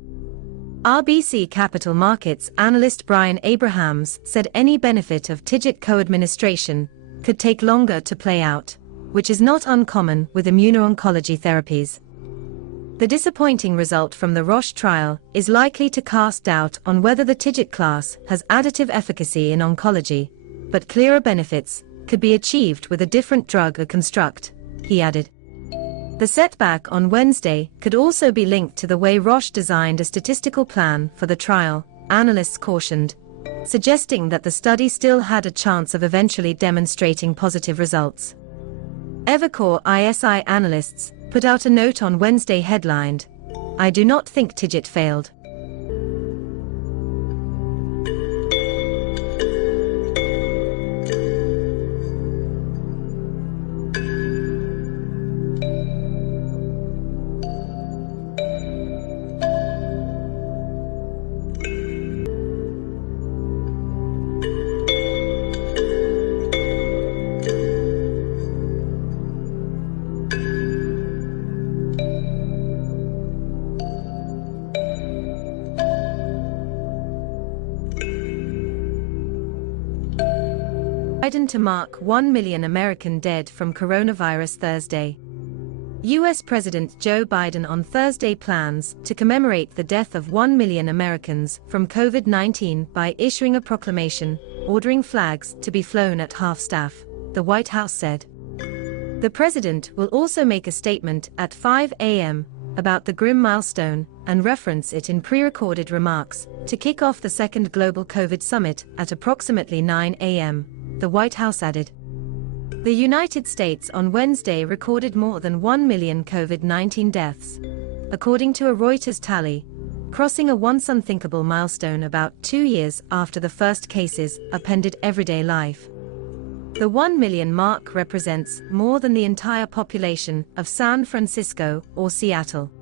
RBC Capital Markets analyst Brian Abrahams said any benefit of TIGIT co-administration could take longer to play out, which is not uncommon with immuno-oncology therapies. The disappointing result from the Roche trial is likely to cast doubt on whether the TIGIT class has additive efficacy in oncology, but clearer benefits could be achieved with a different drug or construct, he added. The setback on Wednesday could also be linked to the way Roche designed a statistical plan for the trial, analysts cautioned, suggesting that the study still had a chance of eventually demonstrating positive results. Evercore ISI analysts put out a note on Wednesday headlined, "I do not think TIGIT failed." Biden to mark 1 million American dead from coronavirus Thursday. U.S. President Joe Biden on Thursday plans to commemorate the death of 1 million Americans from COVID-19 by issuing a proclamation ordering flags to be flown at half-staff, the White House said. The president will also make a statement at 5 a.m. about the grim milestone and reference it in pre-recorded remarks to kick off the second global COVID summit at approximately 9 a.m., the White House added. The United States on Wednesday recorded more than 1 million COVID-19 deaths, according to a Reuters tally, crossing a once unthinkable milestone about 2 years after the first cases upended everyday life. The 1 million mark represents more than the entire population of San Francisco or Seattle.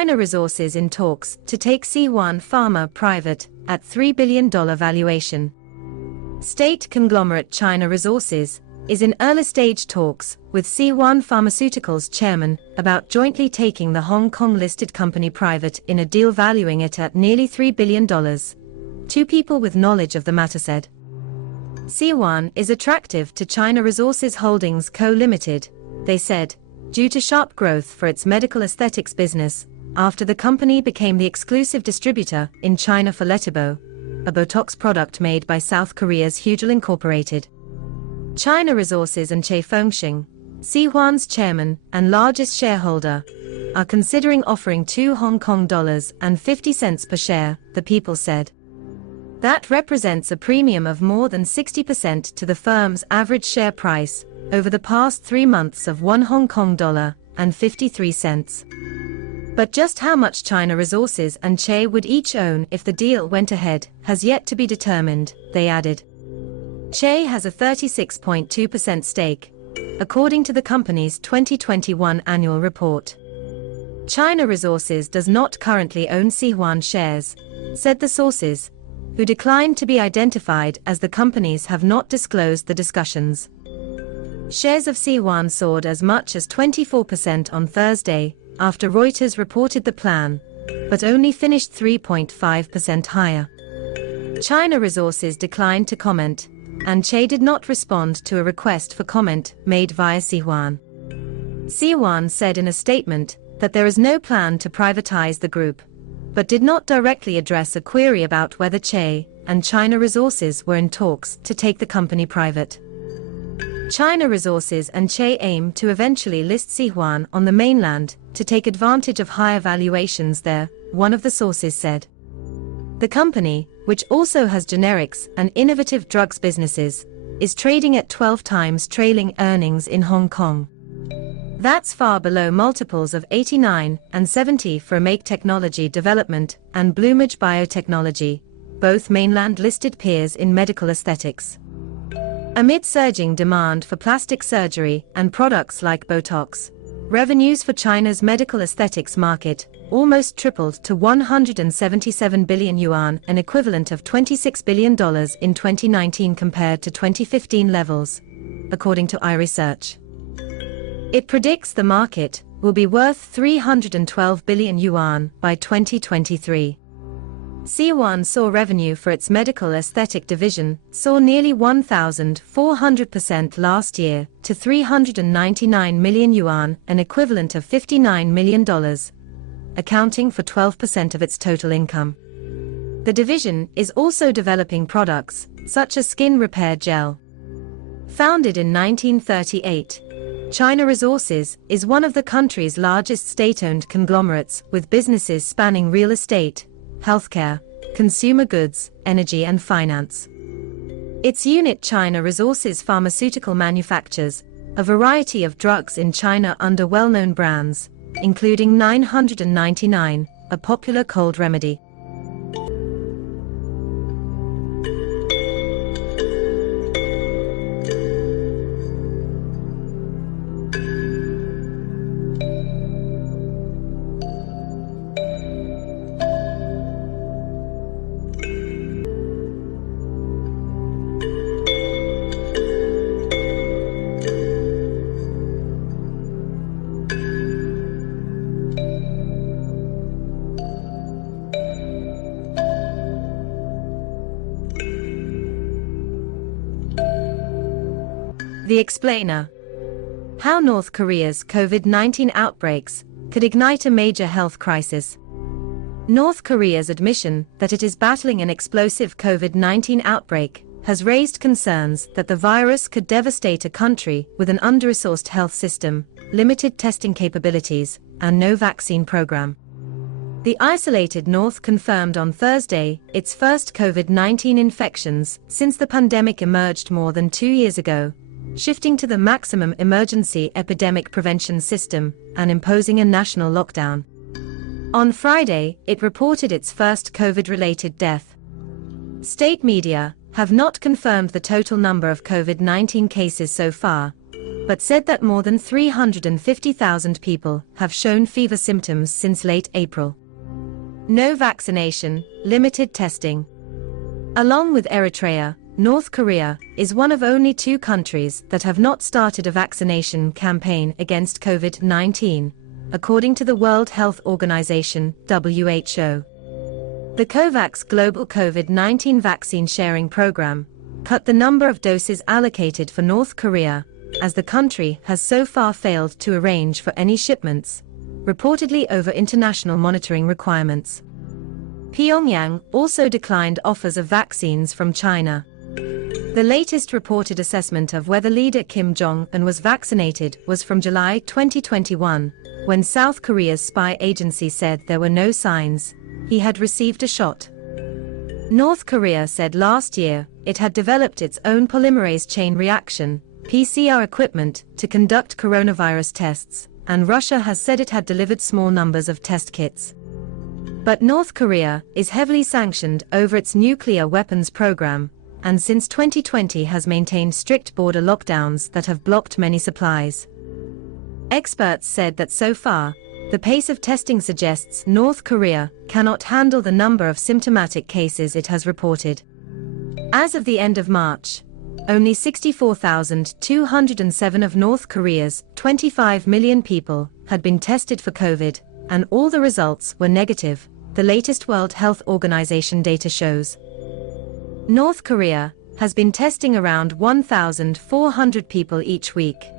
China Resources in talks to take C1 Pharma private at $3 billion valuation. State conglomerate China Resources is in early-stage talks with C1 Pharmaceuticals chairman about jointly taking the Hong Kong-listed company private in a deal valuing it at nearly $3 billion, two people with knowledge of the matter said. C1 is attractive to China Resources Holdings Co. Limited, they said, due to sharp growth for its medical aesthetics business, after the company became the exclusive distributor in China for Letibo, a Botox product made by South Korea's Hugel Incorporated. China Resources and Che Fengxing, C1's chairman and largest shareholder, are considering offering $2.50 per share, the People said. That represents a premium of more than 60% to the firm's average share price over the past 3 months of $1.53. But just how much China Resources and Che would each own if the deal went ahead has yet to be determined, they added. Che has a 36.2% stake, according to the company's 2021 annual report. China Resources does not currently own C1 shares, said the sources, who declined to be identified as the companies have not disclosed the discussions. Shares of C1 soared as much as 24% on Thursday, after Reuters reported the plan, but only finished 3.5% higher. China Resources declined to comment, and Che did not respond to a request for comment made via C1. C1 said in a statement that there is no plan to privatize the group, but did not directly address a query about whether Che and China Resources were in talks to take the company private. China Resources and Che aim to eventually list C1 on the mainland to take advantage of higher valuations there, one of the sources said. The company, which also has generics and innovative drugs businesses, is trading at 12 times trailing earnings in Hong Kong. That's far below multiples of 89 and 70 for Make Technology Development and Bloomage Biotechnology, both mainland-listed peers in medical aesthetics. Amid surging demand for plastic surgery and products like Botox, revenues for China's medical aesthetics market almost tripled to 177 billion yuan, an equivalent of $26 billion in 2019 compared to 2015 levels, according to iResearch. It predicts the market will be worth 312 billion yuan by 2023. C1 saw revenue for its medical aesthetic division saw nearly 1,400% last year to 399 million yuan, an equivalent of $59 million, accounting for 12% of its total income. The division is also developing products such as skin repair gel. Founded in 1938, China Resources is one of the country's largest state-owned conglomerates with businesses spanning real estate, healthcare, consumer goods, energy and finance. Its unit China Resources Pharmaceutical manufactures a variety of drugs in China under well-known brands, including 999, a popular cold remedy. The Explainer: How North Korea's COVID-19 outbreaks could ignite a major health crisis. North Korea's admission that it is battling an explosive COVID-19 outbreak has raised concerns that the virus could devastate a country with an under-resourced health system, limited testing capabilities, and no vaccine program. The isolated North confirmed on Thursday its first COVID-19 infections since the pandemic emerged more than 2 years ago, shifting to the maximum emergency epidemic prevention system and imposing a national lockdown. On Friday, it reported its first COVID-related death. State media have not confirmed the total number of COVID-19 cases so far, but said that more than 350,000 people have shown fever symptoms since late April. No vaccination, limited testing. Along with Eritrea, North Korea is one of only 2 countries that have not started a vaccination campaign against COVID-19, according to the World Health Organization, WHO. The COVAX Global COVID-19 Vaccine Sharing Program cut the number of doses allocated for North Korea, as the country has so far failed to arrange for any shipments, reportedly over international monitoring requirements. Pyongyang also declined offers of vaccines from China. The latest reported assessment of whether leader Kim Jong-un was vaccinated was from July 2021, when South Korea's spy agency said there were no signs he had received a shot. North Korea said last year it had developed its own polymerase chain reaction (PCR) equipment to conduct coronavirus tests, and Russia has said it had delivered small numbers of test kits. But North Korea is heavily sanctioned over its nuclear weapons program, and since 2020 has maintained strict border lockdowns that have blocked many supplies. Experts said that so far, the pace of testing suggests North Korea cannot handle the number of symptomatic cases it has reported. As of the end of March, only 64,207 of North Korea's 25 million people had been tested for COVID, and all the results were negative, the latest World Health Organization data shows. North Korea has been testing around 1,400 people each week.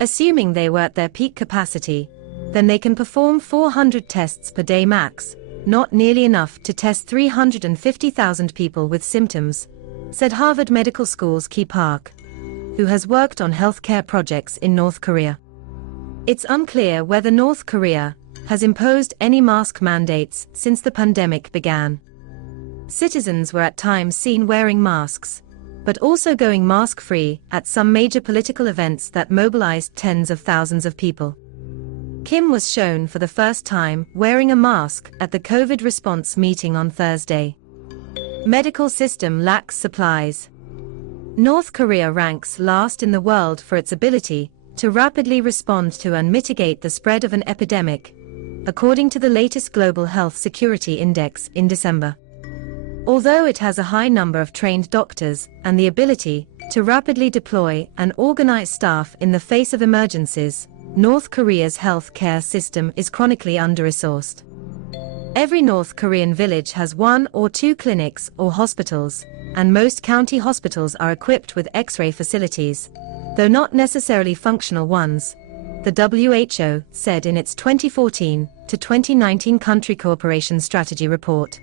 Assuming they were at their peak capacity, then they can perform 400 tests per day max, not nearly enough to test 350,000 people with symptoms, said Harvard Medical School's Ki Park, who has worked on healthcare projects in North Korea. It's unclear whether North Korea has imposed any mask mandates since the pandemic began. Citizens were at times seen wearing masks, but also going mask-free at some major political events that mobilized tens of thousands of people. Kim was shown for the first time wearing a mask at the COVID response meeting on Thursday. Medical system lacks supplies. North Korea ranks last in the world for its ability to rapidly respond to and mitigate the spread of an epidemic, according to the latest Global Health Security Index in December. Although it has a high number of trained doctors and the ability to rapidly deploy and organize staff in the face of emergencies, North Korea's health care system is chronically under-resourced. Every North Korean village has 1 or 2 clinics or hospitals, and most county hospitals are equipped with X-ray facilities, though not necessarily functional ones, the WHO said in its 2014 to 2019 Country Cooperation Strategy report.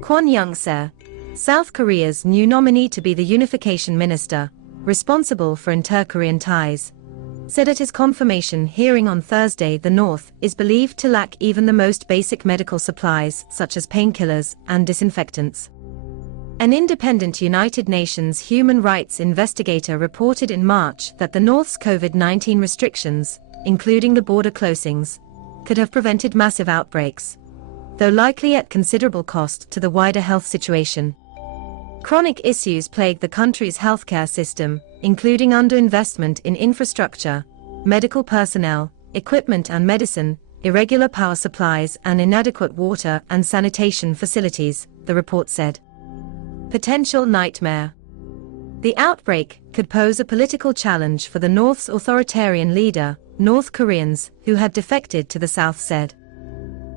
Kwon Young-se, South Korea's new nominee to be the unification minister, responsible for inter-Korean ties, said at his confirmation hearing on Thursday the North is believed to lack even the most basic medical supplies such as painkillers and disinfectants. An independent United Nations human rights investigator reported in March that the North's COVID-19 restrictions, including the border closings, could have prevented massive outbreaks, though likely at considerable cost to the wider health situation. Chronic issues plague the country's healthcare system, including underinvestment in infrastructure, medical personnel, equipment and medicine, irregular power supplies and inadequate water and sanitation facilities, the report said. Potential nightmare. The outbreak could pose a political challenge for the North's authoritarian leader, North Koreans, who had defected to the South said.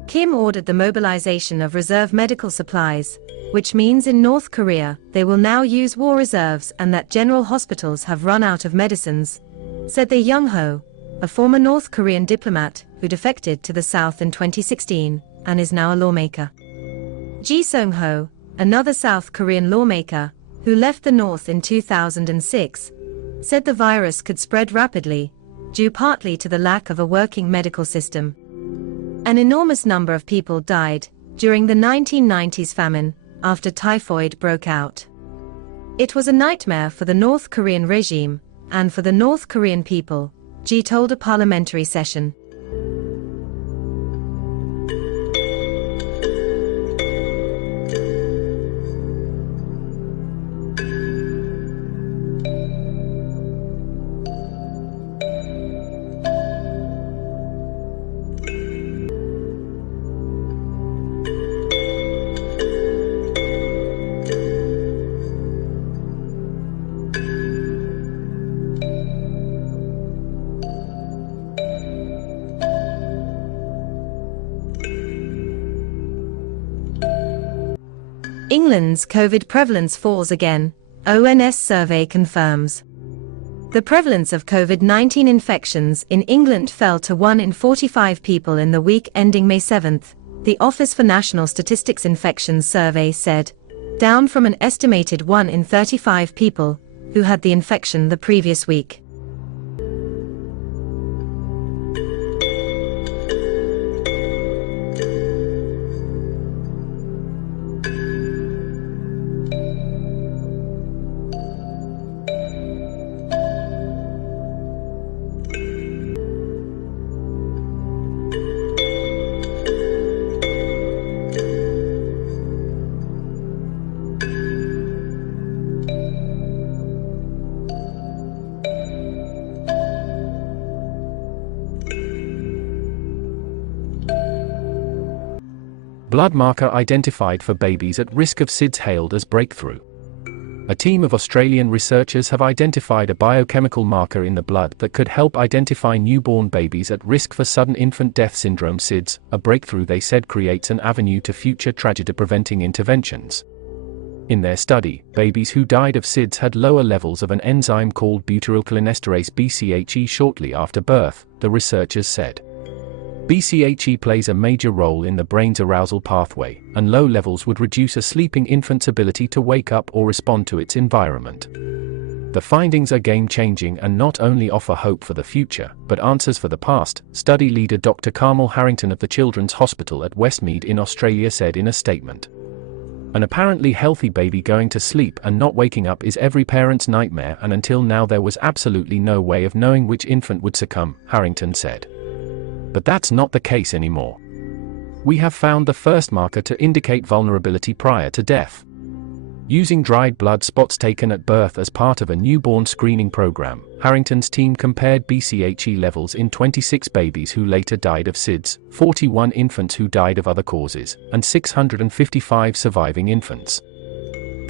Kim ordered the mobilization of reserve medical supplies, which means in North Korea they will now use war reserves and that general hospitals have run out of medicines, said Tae Young-ho, a former North Korean diplomat who defected to the South in 2016 and is now a lawmaker. Ji Song-ho, another South Korean lawmaker, who left the North in 2006, said the virus could spread rapidly, due partly to the lack of a working medical system. An enormous number of people died during the 1990s famine after typhoid broke out. It was a nightmare for the North Korean regime and for the North Korean people, Ji told a parliamentary session. England's COVID prevalence falls again, ONS survey confirms. The prevalence of COVID-19 infections in England fell to 1 in 45 people in the week ending May 7, the Office for National Statistics Infections Survey said, down from an estimated 1 in 35 people who had the infection the previous week. Blood marker identified for babies at risk of SIDS hailed as breakthrough. A team of Australian researchers have identified a biochemical marker in the blood that could help identify newborn babies at risk for sudden infant death syndrome SIDS, a breakthrough they said creates an avenue to future tragedy-preventing interventions. In their study, babies who died of SIDS had lower levels of an enzyme called butyrylcholinesterase BCHE shortly after birth, the researchers said. BCHE plays a major role in the brain's arousal pathway, and low levels would reduce a sleeping infant's ability to wake up or respond to its environment. The findings are game-changing and not only offer hope for the future, but answers for the past, study leader Dr. Carmel Harrington of the Children's Hospital at Westmead in Australia said in a statement. An apparently healthy baby going to sleep and not waking up is every parent's nightmare, and until now there was absolutely no way of knowing which infant would succumb, Harrington said. But that's not the case anymore. We have found the first marker to indicate vulnerability prior to death. Using dried blood spots taken at birth as part of a newborn screening program, Harrington's team compared BCHE levels in 26 babies who later died of SIDS, 41 infants who died of other causes, and 655 surviving infants.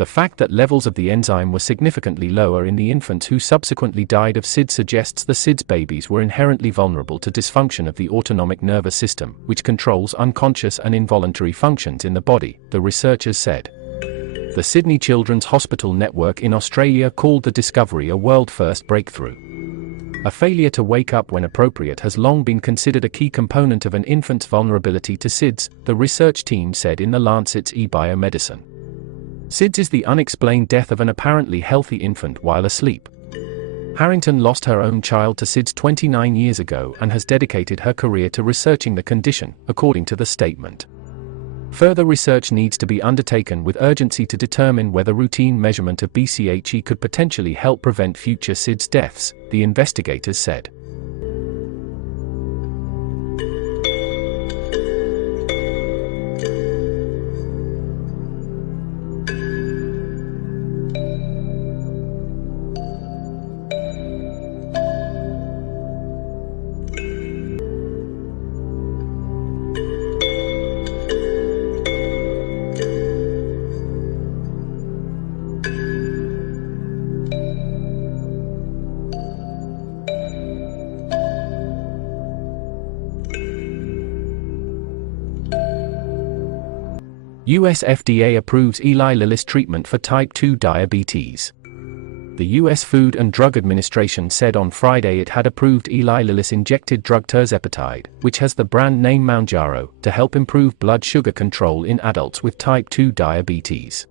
The fact that levels of the enzyme were significantly lower in the infants who subsequently died of SIDS suggests the SIDS babies were inherently vulnerable to dysfunction of the autonomic nervous system, which controls unconscious and involuntary functions in the body, the researchers said. The Sydney Children's Hospital Network in Australia called the discovery a world-first breakthrough. A failure to wake up when appropriate has long been considered a key component of an infant's vulnerability to SIDS, the research team said in The Lancet's eBiomedicine. SIDS is the unexplained death of an apparently healthy infant while asleep. Harrington lost her own child to SIDS 29 years ago and has dedicated her career to researching the condition, according to the statement. Further research needs to be undertaken with urgency to determine whether routine measurement of BCHE could potentially help prevent future SIDS deaths, the investigators said. US FDA approves Eli Lilly's treatment for type 2 diabetes. The US Food and Drug Administration said on Friday it had approved Eli Lilly's injected drug tirzepatide, which has the brand name Mounjaro, to help improve blood sugar control in adults with type 2 diabetes.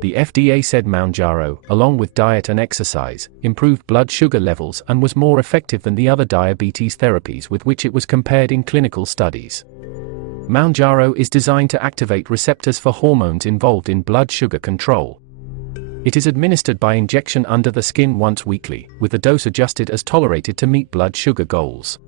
The FDA said Mounjaro, along with diet and exercise, improved blood sugar levels and was more effective than the other diabetes therapies with which it was compared in clinical studies. Mounjaro is designed to activate receptors for hormones involved in blood sugar control. It is administered by injection under the skin once weekly, with the dose adjusted as tolerated to meet blood sugar goals.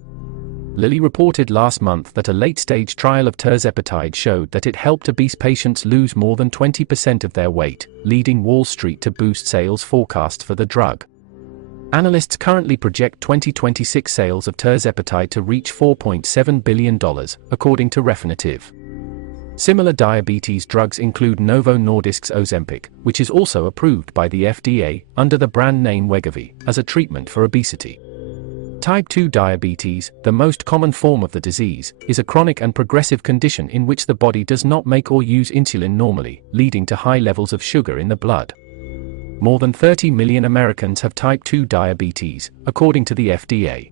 Lilly reported last month that a late-stage trial of tirzepatide showed that it helped obese patients lose more than 20% of their weight, leading Wall Street to boost sales forecasts for the drug. Analysts currently project 2026 sales of tirzepatide to reach $4.7 billion, according to Refinitiv. Similar diabetes drugs include Novo Nordisk's Ozempic, which is also approved by the FDA, under the brand name Wegovy, as a treatment for obesity. Type 2 diabetes, the most common form of the disease, is a chronic and progressive condition in which the body does not make or use insulin normally, leading to high levels of sugar in the blood. More than 30 million Americans have type 2 diabetes, according to the FDA.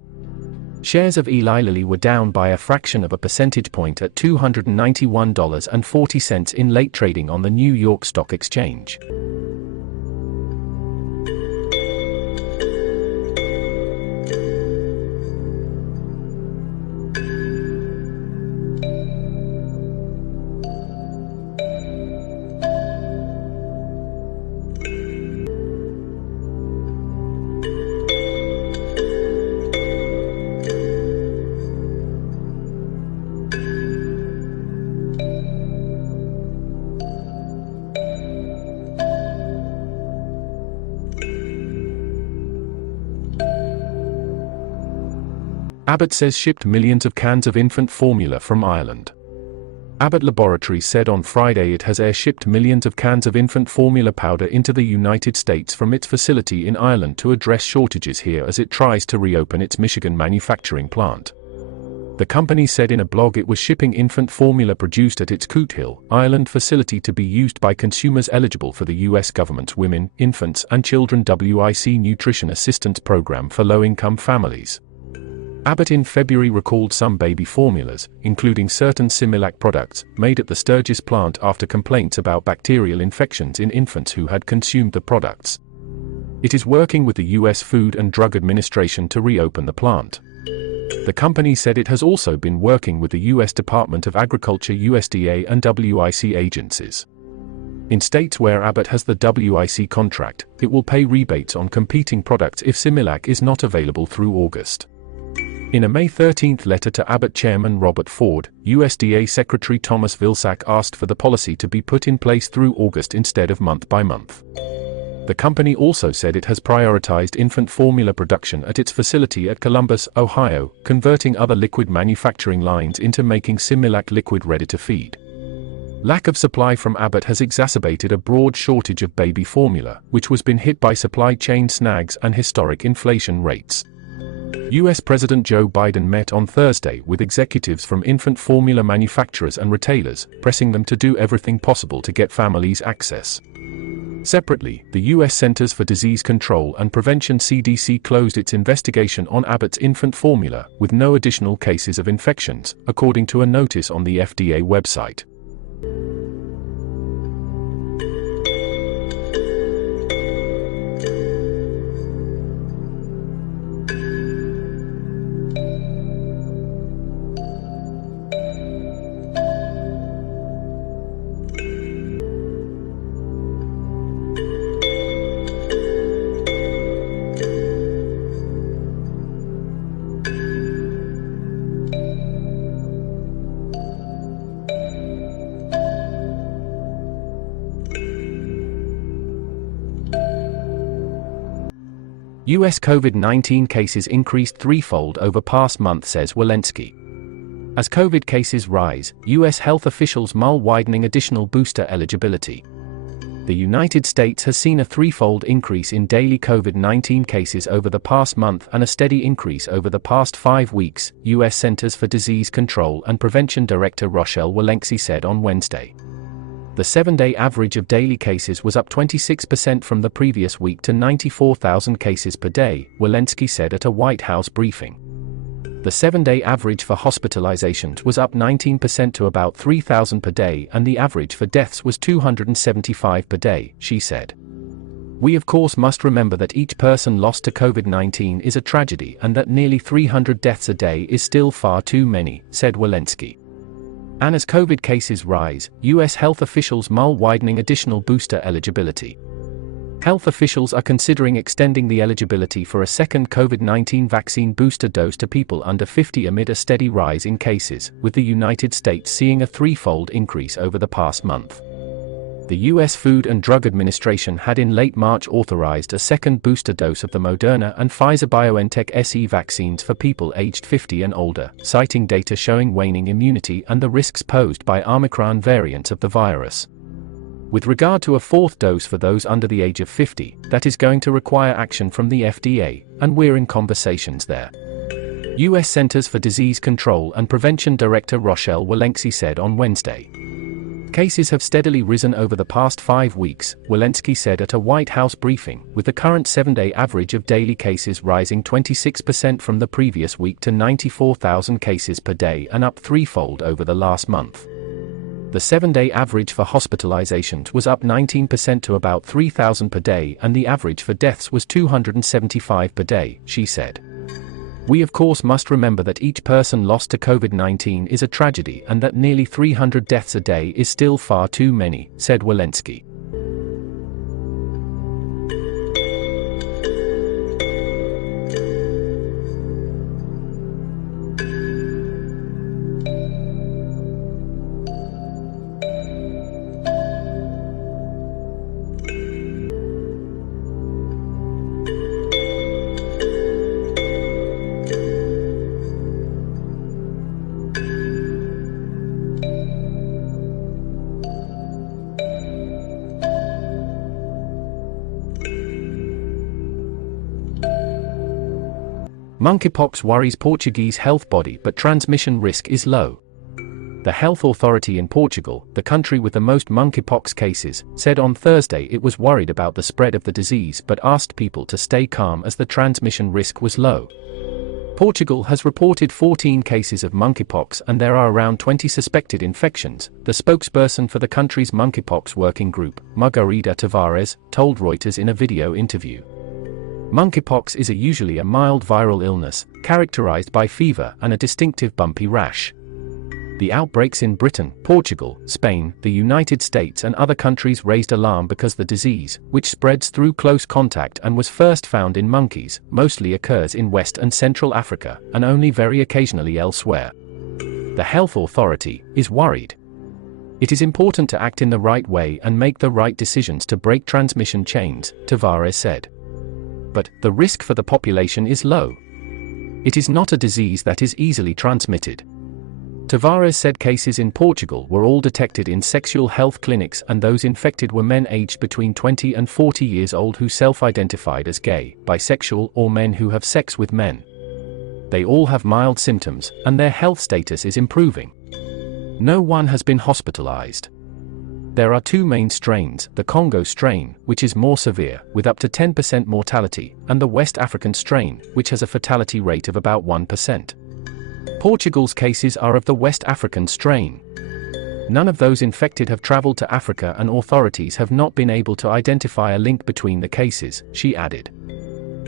Shares of Eli Lilly were down by a fraction of a percentage point at $291.40 in late trading on the New York Stock Exchange. Abbott says shipped millions of cans of infant formula from Ireland. Abbott Laboratories said on Friday it has air-shipped millions of cans of infant formula powder into the United States from its facility in Ireland to address shortages here as it tries to reopen its Michigan manufacturing plant. The company said in a blog it was shipping infant formula produced at its Cootehill, Ireland facility to be used by consumers eligible for the U.S. government's Women, Infants and Children WIC Nutrition Assistance Program for low-income families. Abbott in February recalled some baby formulas, including certain Similac products, made at the Sturgis plant after complaints about bacterial infections in infants who had consumed the products. It is working with the U.S. Food and Drug Administration to reopen the plant. The company said it has also been working with the U.S. Department of Agriculture USDA and WIC agencies. In states where Abbott has the WIC contract, it will pay rebates on competing products if Similac is not available through August. In a May 13 letter to Abbott Chairman Robert Ford, USDA Secretary Thomas Vilsack asked for the policy to be put in place through August instead of month by month. The company also said it has prioritized infant formula production at its facility at Columbus, Ohio, converting other liquid manufacturing lines into making Similac liquid ready to feed. Lack of supply from Abbott has exacerbated a broad shortage of baby formula, which has been hit by supply chain snags and historic inflation rates. U.S. President Joe Biden met on Thursday with executives from infant formula manufacturers and retailers, pressing them to do everything possible to get families access. Separately, the U.S. Centers for Disease Control and Prevention (CDC) closed its investigation on Abbott's infant formula, with no additional cases of infections, according to a notice on the FDA website. U.S. COVID-19 cases increased threefold over past month, says Walensky. As COVID cases rise, U.S. health officials mull widening additional booster eligibility. The United States has seen a threefold increase in daily COVID-19 cases over the past month and a steady increase over the past 5 weeks, U.S. Centers for Disease Control and Prevention Director Rochelle Walensky said on Wednesday. The 7-day average of daily cases was up 26% from the previous week to 94,000 cases per day, Walensky said at a White House briefing. The 7-day average for hospitalizations was up 19% to about 3,000 per day, and the average for deaths was 275 per day, she said. We of course must remember that each person lost to COVID-19 is a tragedy and that nearly 300 deaths a day is still far too many, said Walensky. And as COVID cases rise, U.S. health officials mull widening additional booster eligibility. Health officials are considering extending the eligibility for a second COVID-19 vaccine booster dose to people under 50 amid a steady rise in cases, with the United States seeing a threefold increase over the past month. The U.S. Food and Drug Administration had in late March authorized a second booster dose of the Moderna and Pfizer-BioNTech SE vaccines for people aged 50 and older, citing data showing waning immunity and the risks posed by Omicron variants of the virus. With regard to a fourth dose for those under the age of 50, that is going to require action from the FDA, and we're in conversations there. U.S. Centers for Disease Control and Prevention Director Rochelle Walensky said on Wednesday. Cases have steadily risen over the past 5 weeks, Walensky said at a White House briefing, with the current 7-day average of daily cases rising 26% from the previous week to 94,000 cases per day and up threefold over the last month. The 7-day average for hospitalizations was up 19% to about 3,000 per day, and the average for deaths was 275 per day, she said. We of course must remember that each person lost to COVID-19 is a tragedy and that nearly 300 deaths a day is still far too many, said Walensky. Monkeypox worries Portuguese health body but transmission risk is low. The health authority in Portugal, the country with the most monkeypox cases, said on Thursday it was worried about the spread of the disease but asked people to stay calm as the transmission risk was low. Portugal has reported 14 cases of monkeypox and there are around 20 suspected infections, the spokesperson for the country's monkeypox working group, Margarida Tavares, told Reuters in a video interview. Monkeypox is usually a mild viral illness, characterized by fever and a distinctive bumpy rash. The outbreaks in Britain, Portugal, Spain, the United States and other countries raised alarm because the disease, which spreads through close contact and was first found in monkeys, mostly occurs in West and Central Africa, and only very occasionally elsewhere. The health authority is worried. It is important to act in the right way and make the right decisions to break transmission chains, Tavares said. But the risk for the population is low. It is not a disease that is easily transmitted. Tavares said cases in Portugal were all detected in sexual health clinics and those infected were men aged between 20 and 40 years old who self-identified as gay, bisexual or men who have sex with men. They all have mild symptoms and their health status is improving. No one has been hospitalized. There are two main strains, the Congo strain, which is more severe, with up to 10% mortality, and the West African strain, which has a fatality rate of about 1%. Portugal's cases are of the West African strain. None of those infected have traveled to Africa and authorities have not been able to identify a link between the cases, she added.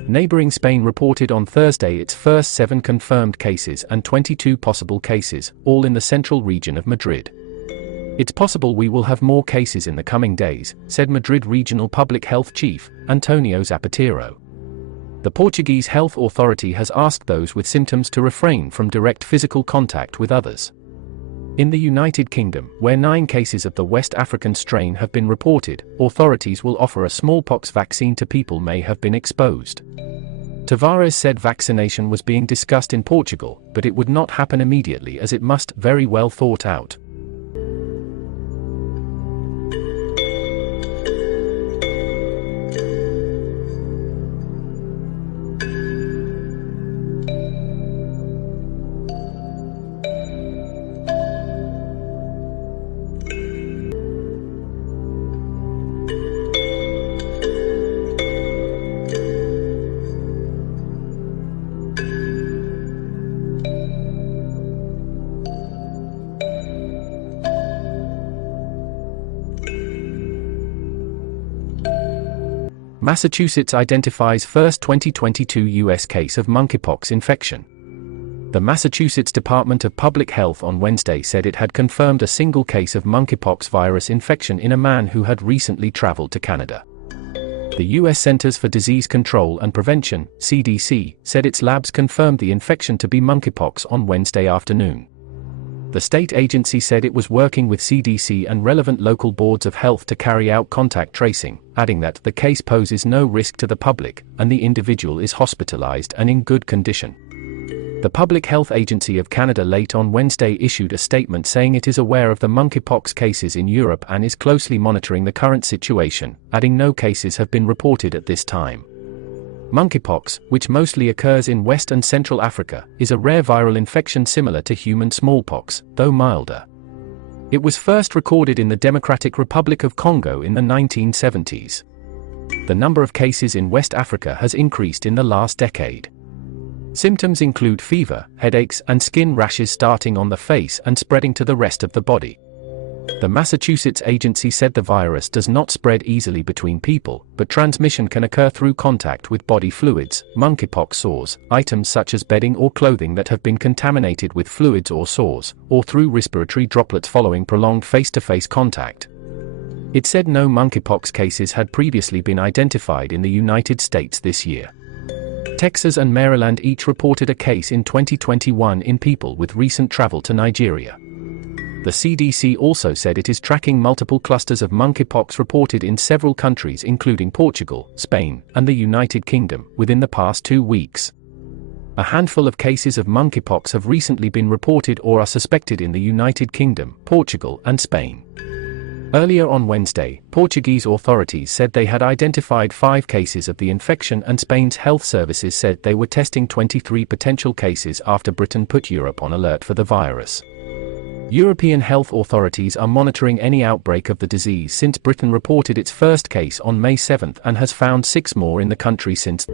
Neighboring Spain reported on Thursday its first 7 confirmed cases and 22 possible cases, all in the central region of Madrid. It's possible we will have more cases in the coming days, said Madrid Regional Public Health Chief, Antonio Zapatero. The Portuguese Health Authority has asked those with symptoms to refrain from direct physical contact with others. In the United Kingdom, where 9 cases of the West African strain have been reported, authorities will offer a smallpox vaccine to people may have been exposed. Tavares said vaccination was being discussed in Portugal, but it would not happen immediately as it must very well thought out. Massachusetts identifies first 2022 U.S. case of monkeypox infection. The Massachusetts Department of Public Health on Wednesday said it had confirmed a single case of monkeypox virus infection in a man who had recently traveled to Canada. The U.S. Centers for Disease Control and Prevention, CDC, said its labs confirmed the infection to be monkeypox on Wednesday afternoon. The state agency said it was working with CDC and relevant local boards of health to carry out contact tracing, adding that the case poses no risk to the public, and the individual is hospitalized and in good condition. The Public Health Agency of Canada late on Wednesday issued a statement saying it is aware of the monkeypox cases in Europe and is closely monitoring the current situation, adding no cases have been reported at this time. Monkeypox, which mostly occurs in West and Central Africa, is a rare viral infection similar to human smallpox, though milder. It was first recorded in the Democratic Republic of Congo in the 1970s. The number of cases in West Africa has increased in the last decade. Symptoms include fever, headaches, and skin rashes starting on the face and spreading to the rest of the body. The Massachusetts agency said the virus does not spread easily between people, but transmission can occur through contact with body fluids, monkeypox sores, items such as bedding or clothing that have been contaminated with fluids or sores, or through respiratory droplets following prolonged face-to-face contact. It said no monkeypox cases had previously been identified in the United States this year. Texas and Maryland each reported a case in 2021 in people with recent travel to Nigeria. The CDC also said it is tracking multiple clusters of monkeypox reported in several countries including Portugal, Spain, and the United Kingdom within the past 2 weeks. A handful of cases of monkeypox have recently been reported or are suspected in the United Kingdom, Portugal, and Spain. Earlier on Wednesday, Portuguese authorities said they had identified 5 cases of the infection, and Spain's health services said they were testing 23 potential cases after Britain put Europe on alert for the virus. European health authorities are monitoring any outbreak of the disease since Britain reported its first case on May 7 and has found 6 more in the country since.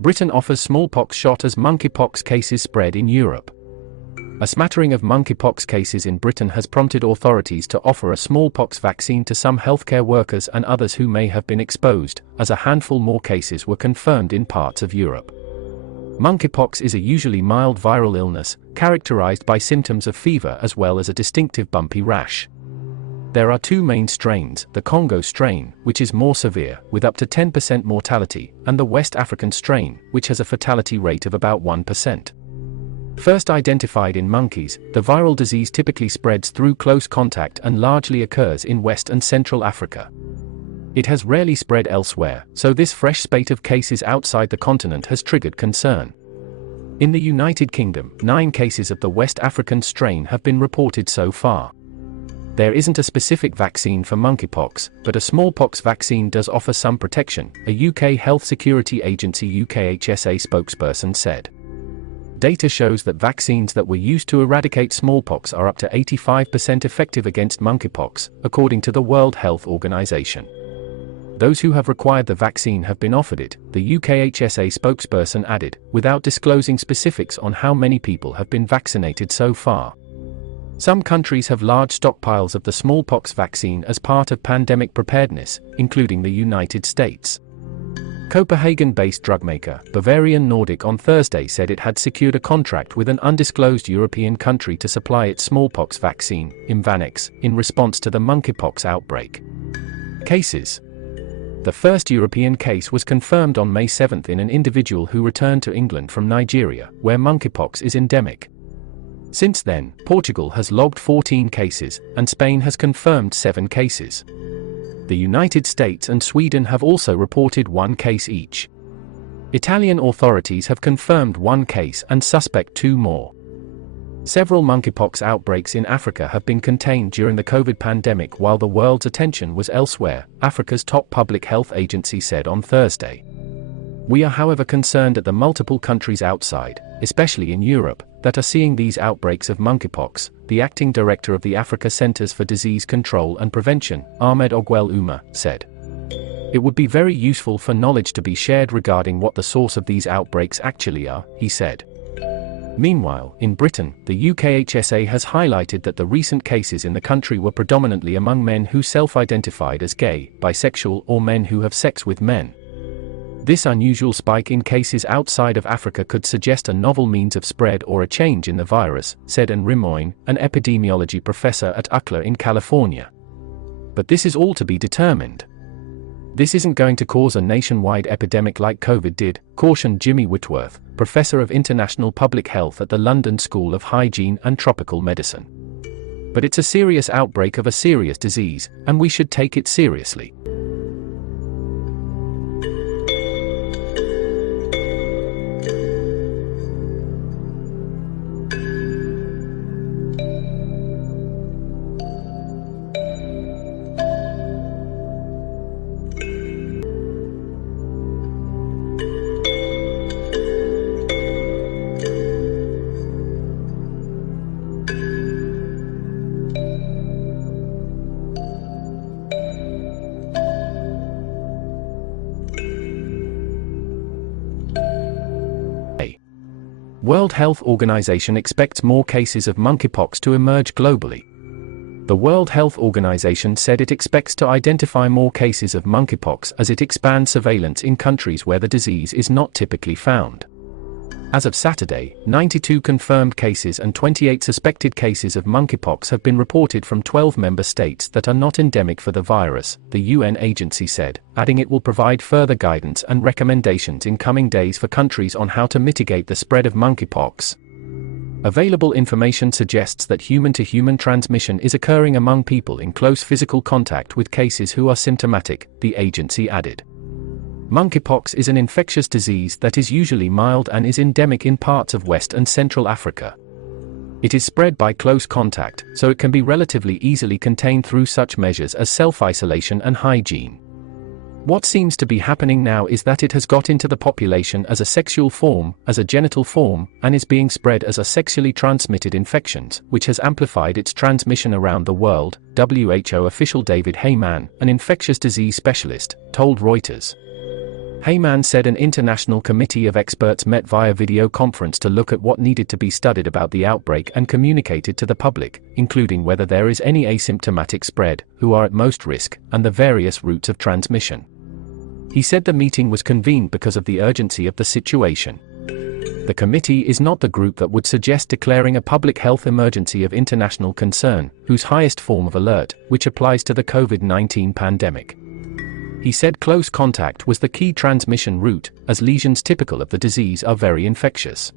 Britain offers smallpox shot as monkeypox cases spread in Europe. A smattering of monkeypox cases in Britain has prompted authorities to offer a smallpox vaccine to some healthcare workers and others who may have been exposed, as a handful more cases were confirmed in parts of Europe. Monkeypox is a usually mild viral illness, characterized by symptoms of fever as well as a distinctive bumpy rash. There are 2 main strains, the Congo strain, which is more severe, with up to 10% mortality, and the West African strain, which has a fatality rate of about 1%. First identified in monkeys, the viral disease typically spreads through close contact and largely occurs in West and Central Africa. It has rarely spread elsewhere, so this fresh spate of cases outside the continent has triggered concern. In the United Kingdom, 9 cases of the West African strain have been reported so far. There isn't a specific vaccine for monkeypox, but a smallpox vaccine does offer some protection, a UK Health Security Agency UKHSA spokesperson said. Data shows that vaccines that were used to eradicate smallpox are up to 85% effective against monkeypox, according to the World Health Organization. Those who have required the vaccine have been offered it, the UKHSA spokesperson added, without disclosing specifics on how many people have been vaccinated so far. Some countries have large stockpiles of the smallpox vaccine as part of pandemic preparedness, including the United States. Copenhagen-based drug maker, Bavarian Nordic on Thursday said it had secured a contract with an undisclosed European country to supply its smallpox vaccine, Imvanex, in response to the monkeypox outbreak. Cases. The first European case was confirmed on May 7 in an individual who returned to England from Nigeria, where monkeypox is endemic. Since then, Portugal has logged 14 cases, and Spain has confirmed 7 cases. The United States and Sweden have also reported 1 case each. Italian authorities have confirmed 1 case and suspect 2 more. Several monkeypox outbreaks in Africa have been contained during the COVID pandemic while the world's attention was elsewhere, Africa's top public health agency said on Thursday. We are however concerned at the multiple countries outside, especially in Europe, that are seeing these outbreaks of monkeypox, the acting director of the Africa Centers for Disease Control and Prevention, Ahmed Ogwell Uma, said. It would be very useful for knowledge to be shared regarding what the source of these outbreaks actually are, he said. Meanwhile, in Britain, the UKHSA has highlighted that the recent cases in the country were predominantly among men who self-identified as gay, bisexual, or men who have sex with men. This unusual spike in cases outside of Africa could suggest a novel means of spread or a change in the virus, said Anne Rimoyne, an epidemiology professor at UCLA in California. But this is all to be determined. This isn't going to cause a nationwide epidemic like COVID did, cautioned Jimmy Whitworth, professor of international public health at the London School of Hygiene and Tropical Medicine. But it's a serious outbreak of a serious disease, and we should take it seriously. World Health Organization expects more cases of monkeypox to emerge globally. The World Health Organization said it expects to identify more cases of monkeypox as it expands surveillance in countries where the disease is not typically found. As of Saturday, 92 confirmed cases and 28 suspected cases of monkeypox have been reported from 12 member states that are not endemic for the virus, the UN agency said, adding it will provide further guidance and recommendations in coming days for countries on how to mitigate the spread of monkeypox. Available information suggests that human-to-human transmission is occurring among people in close physical contact with cases who are symptomatic, the agency added. Monkeypox is an infectious disease that is usually mild and is endemic in parts of West and Central Africa. It is spread by close contact, so it can be relatively easily contained through such measures as self-isolation and hygiene. What seems to be happening now is that it has got into the population as a sexual form, as a genital form, and is being spread as a sexually transmitted infection, which has amplified its transmission around the world, WHO official David Heyman, an infectious disease specialist, told Reuters. Heyman said an international committee of experts met via video conference to look at what needed to be studied about the outbreak and communicated to the public, including whether there is any asymptomatic spread, who are at most risk, and the various routes of transmission. He said the meeting was convened because of the urgency of the situation. The committee is not the group that would suggest declaring a public health emergency of international concern, whose highest form of alert, which applies to the COVID-19 pandemic. He said close contact was the key transmission route, as lesions typical of the disease are very infectious.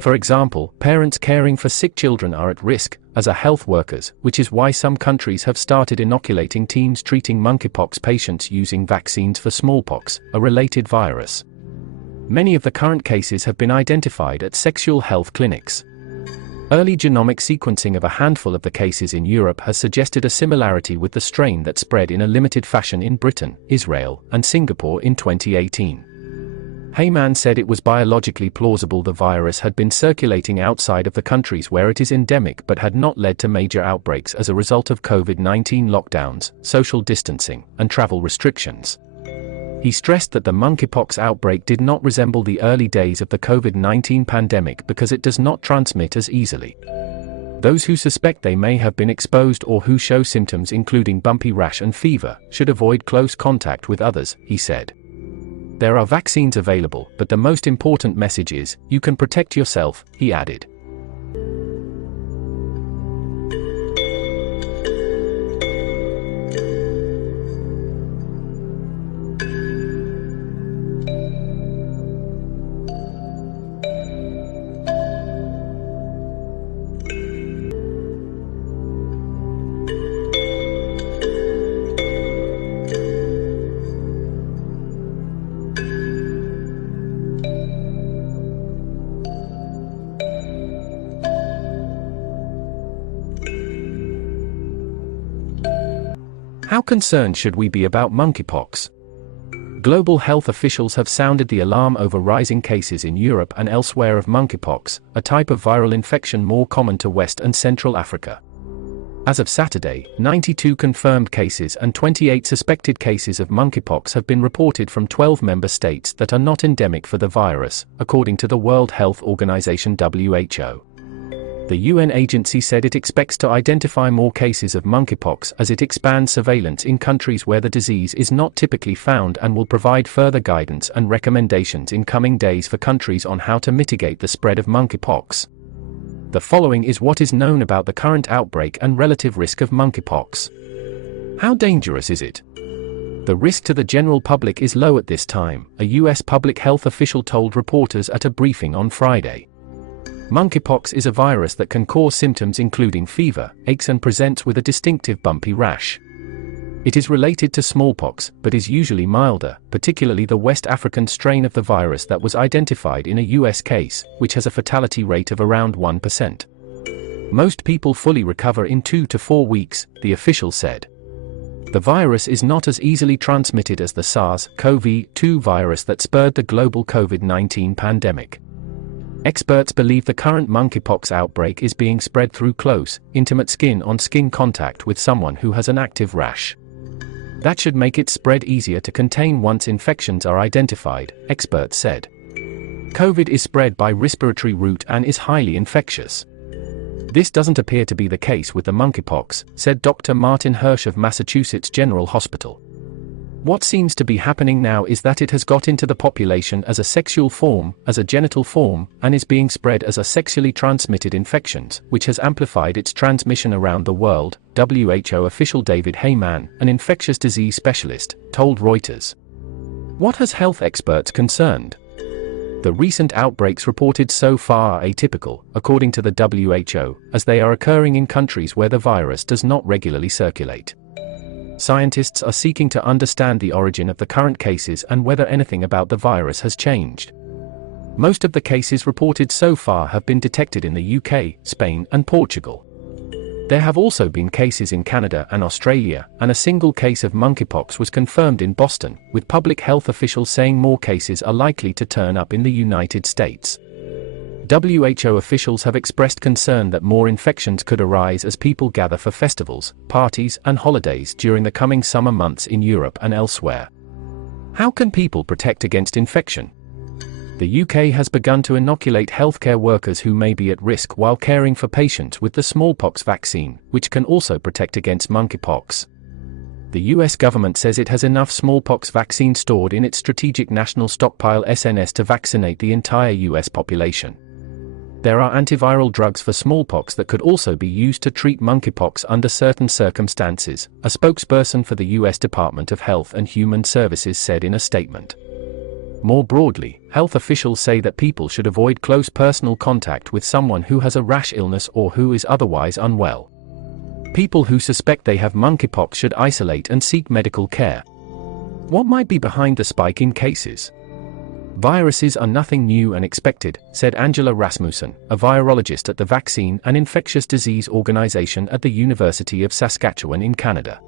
For example, parents caring for sick children are at risk, as are health workers, which is why some countries have started inoculating teams treating monkeypox patients using vaccines for smallpox, a related virus. Many of the current cases have been identified at sexual health clinics. Early genomic sequencing of a handful of the cases in Europe has suggested a similarity with the strain that spread in a limited fashion in Britain, Israel, and Singapore in 2018. Heyman said it was biologically plausible the virus had been circulating outside of the countries where it is endemic but had not led to major outbreaks as a result of COVID-19 lockdowns, social distancing, and travel restrictions. He stressed that the monkeypox outbreak did not resemble the early days of the COVID-19 pandemic because it does not transmit as easily. Those who suspect they may have been exposed or who show symptoms including bumpy rash and fever should avoid close contact with others, he said. There are vaccines available, but the most important message is, you can protect yourself, he added. How concerned should we be about monkeypox? Global health officials have sounded the alarm over rising cases in Europe and elsewhere of monkeypox, a type of viral infection more common to West and Central Africa. As of Saturday, 92 confirmed cases and 28 suspected cases of monkeypox have been reported from 12 member states that are not endemic for the virus, according to the World Health Organization (WHO). The UN agency said it expects to identify more cases of monkeypox as it expands surveillance in countries where the disease is not typically found, and will provide further guidance and recommendations in coming days for countries on how to mitigate the spread of monkeypox. The following is what is known about the current outbreak and relative risk of monkeypox. How dangerous is it? The risk to the general public is low at this time, a US public health official told reporters at a briefing on Friday. Monkeypox is a virus that can cause symptoms including fever, aches, and presents with a distinctive bumpy rash. It is related to smallpox, but is usually milder, particularly the West African strain of the virus that was identified in a US case, which has a fatality rate of around 1%. Most people fully recover in 2 to 4 weeks, the official said. The virus is not as easily transmitted as the SARS-CoV-2 virus that spurred the global COVID-19 pandemic. Experts believe the current monkeypox outbreak is being spread through close, intimate skin-on-skin contact with someone who has an active rash. That should make its spread easier to contain once infections are identified, experts said. COVID is spread by respiratory route and is highly infectious. This doesn't appear to be the case with the monkeypox, said Dr. Martin Hirsch of Massachusetts General Hospital. What seems to be happening now is that it has got into the population as a sexual form, as a genital form, and is being spread as a sexually transmitted infections, which has amplified its transmission around the world, WHO official David Heyman, an infectious disease specialist, told Reuters. What has health experts concerned? The recent outbreaks reported so far are atypical, according to the WHO, as they are occurring in countries where the virus does not regularly circulate. Scientists are seeking to understand the origin of the current cases and whether anything about the virus has changed. Most of the cases reported so far have been detected in the UK, Spain, and Portugal. There have also been cases in Canada and Australia, and a single case of monkeypox was confirmed in Boston, with public health officials saying more cases are likely to turn up in the United States. WHO officials have expressed concern that more infections could arise as people gather for festivals, parties, and holidays during the coming summer months in Europe and elsewhere. How can people protect against infection? The UK has begun to inoculate healthcare workers who may be at risk while caring for patients with the smallpox vaccine, which can also protect against monkeypox. The US government says it has enough smallpox vaccine stored in its Strategic National Stockpile (SNS) to vaccinate the entire US population. There are antiviral drugs for smallpox that could also be used to treat monkeypox under certain circumstances, a spokesperson for the US Department of Health and Human Services said in a statement. More broadly, health officials say that people should avoid close personal contact with someone who has a rash illness or who is otherwise unwell. People who suspect they have monkeypox should isolate and seek medical care. What might be behind the spike in cases? Viruses are nothing new and expected, said Angela Rasmussen, a virologist at the Vaccine and Infectious Disease Organization at the University of Saskatchewan in Canada.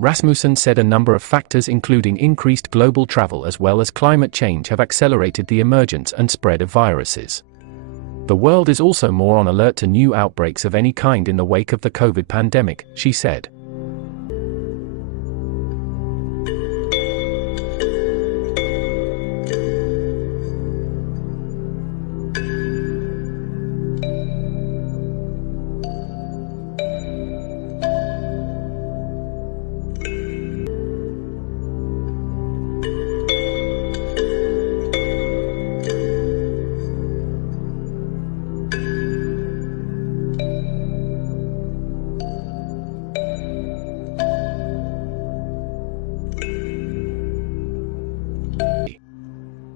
Rasmussen said a number of factors including increased global travel as well as climate change have accelerated the emergence and spread of viruses. The world is also more on alert to new outbreaks of any kind in the wake of the COVID pandemic, she said.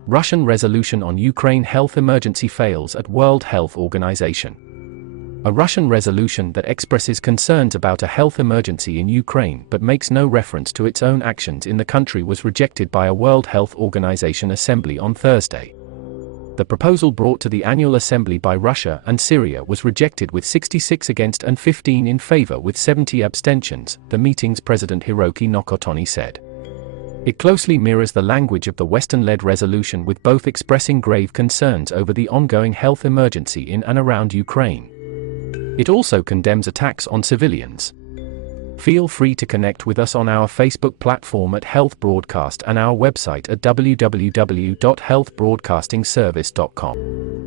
Russian resolution on Ukraine health emergency fails at World Health Organization. A Russian resolution that expresses concerns about a health emergency in Ukraine but makes no reference to its own actions in the country was rejected by a World Health Organization assembly on Thursday. The proposal brought to the annual assembly by Russia and Syria was rejected with 66 against and 15 in favor with 70 abstentions, the meeting's president Hiroki Nakatani said. It closely mirrors the language of the Western-led resolution, with both expressing grave concerns over the ongoing health emergency in and around Ukraine. It also condemns attacks on civilians. Feel free to connect with us on our Facebook platform at Health Broadcast and our website at www.healthbroadcastingservice.com.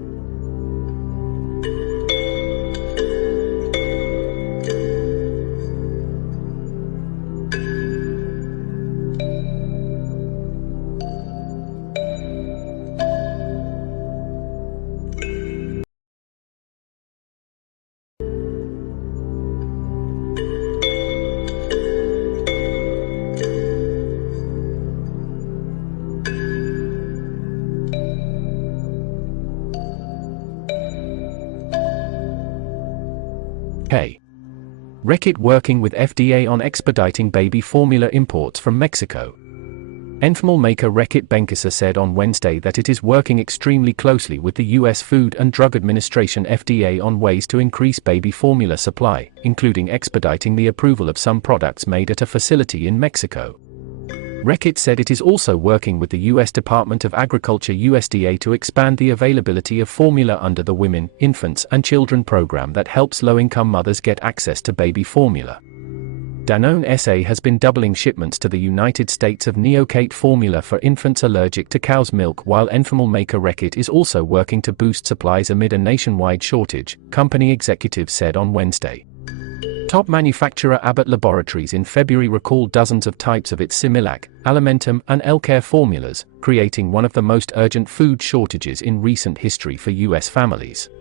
Hey. Reckitt working with FDA on expediting baby formula imports from Mexico. Enfamil maker Reckitt Benckiser said on Wednesday that it is working extremely closely with the U.S. Food and Drug Administration FDA on ways to increase baby formula supply, including expediting the approval of some products made at a facility in Mexico. Reckitt said it is also working with the U.S. Department of Agriculture USDA to expand the availability of formula under the Women, Infants and Children program that helps low-income mothers get access to baby formula. Danone SA has been doubling shipments to the United States of Neocate formula for infants allergic to cow's milk, while Enfamil maker Reckitt is also working to boost supplies amid a nationwide shortage, company executives said on Wednesday. Top manufacturer Abbott Laboratories in February recalled dozens of types of its Similac, Alimentum and L-Care formulas, creating one of the most urgent food shortages in recent history for U.S. families.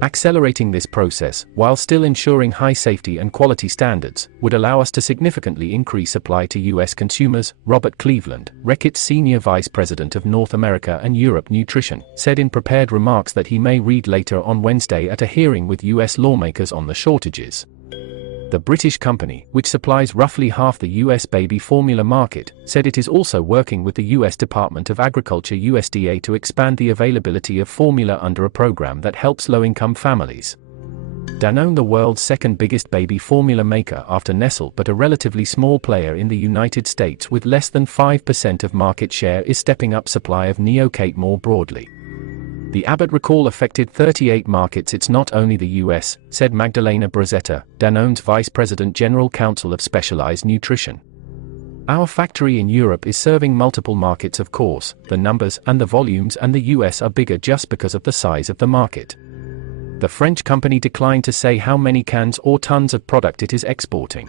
Accelerating this process, while still ensuring high safety and quality standards, would allow us to significantly increase supply to U.S. consumers, Robert Cleveland, Reckitt's Senior Vice President of North America and Europe Nutrition, said in prepared remarks that he may read later on Wednesday at a hearing with U.S. lawmakers on the shortages. The British company, which supplies roughly half the U.S. baby formula market, said it is also working with the U.S. Department of Agriculture USDA to expand the availability of formula under a program that helps low-income families. Danone, the world's second biggest baby formula maker after Nestle but a relatively small player in the United States with less than 5% of market share, is stepping up supply of Neocate more broadly. The Abbott recall affected 38 markets. It's not only the US, said Magdalena Brozetta, Danone's Vice President General Counsel of Specialized Nutrition. Our factory in Europe is serving multiple markets, of course. The numbers and the volumes and the US are bigger just because of the size of the market. The French company declined to say how many cans or tons of product it is exporting.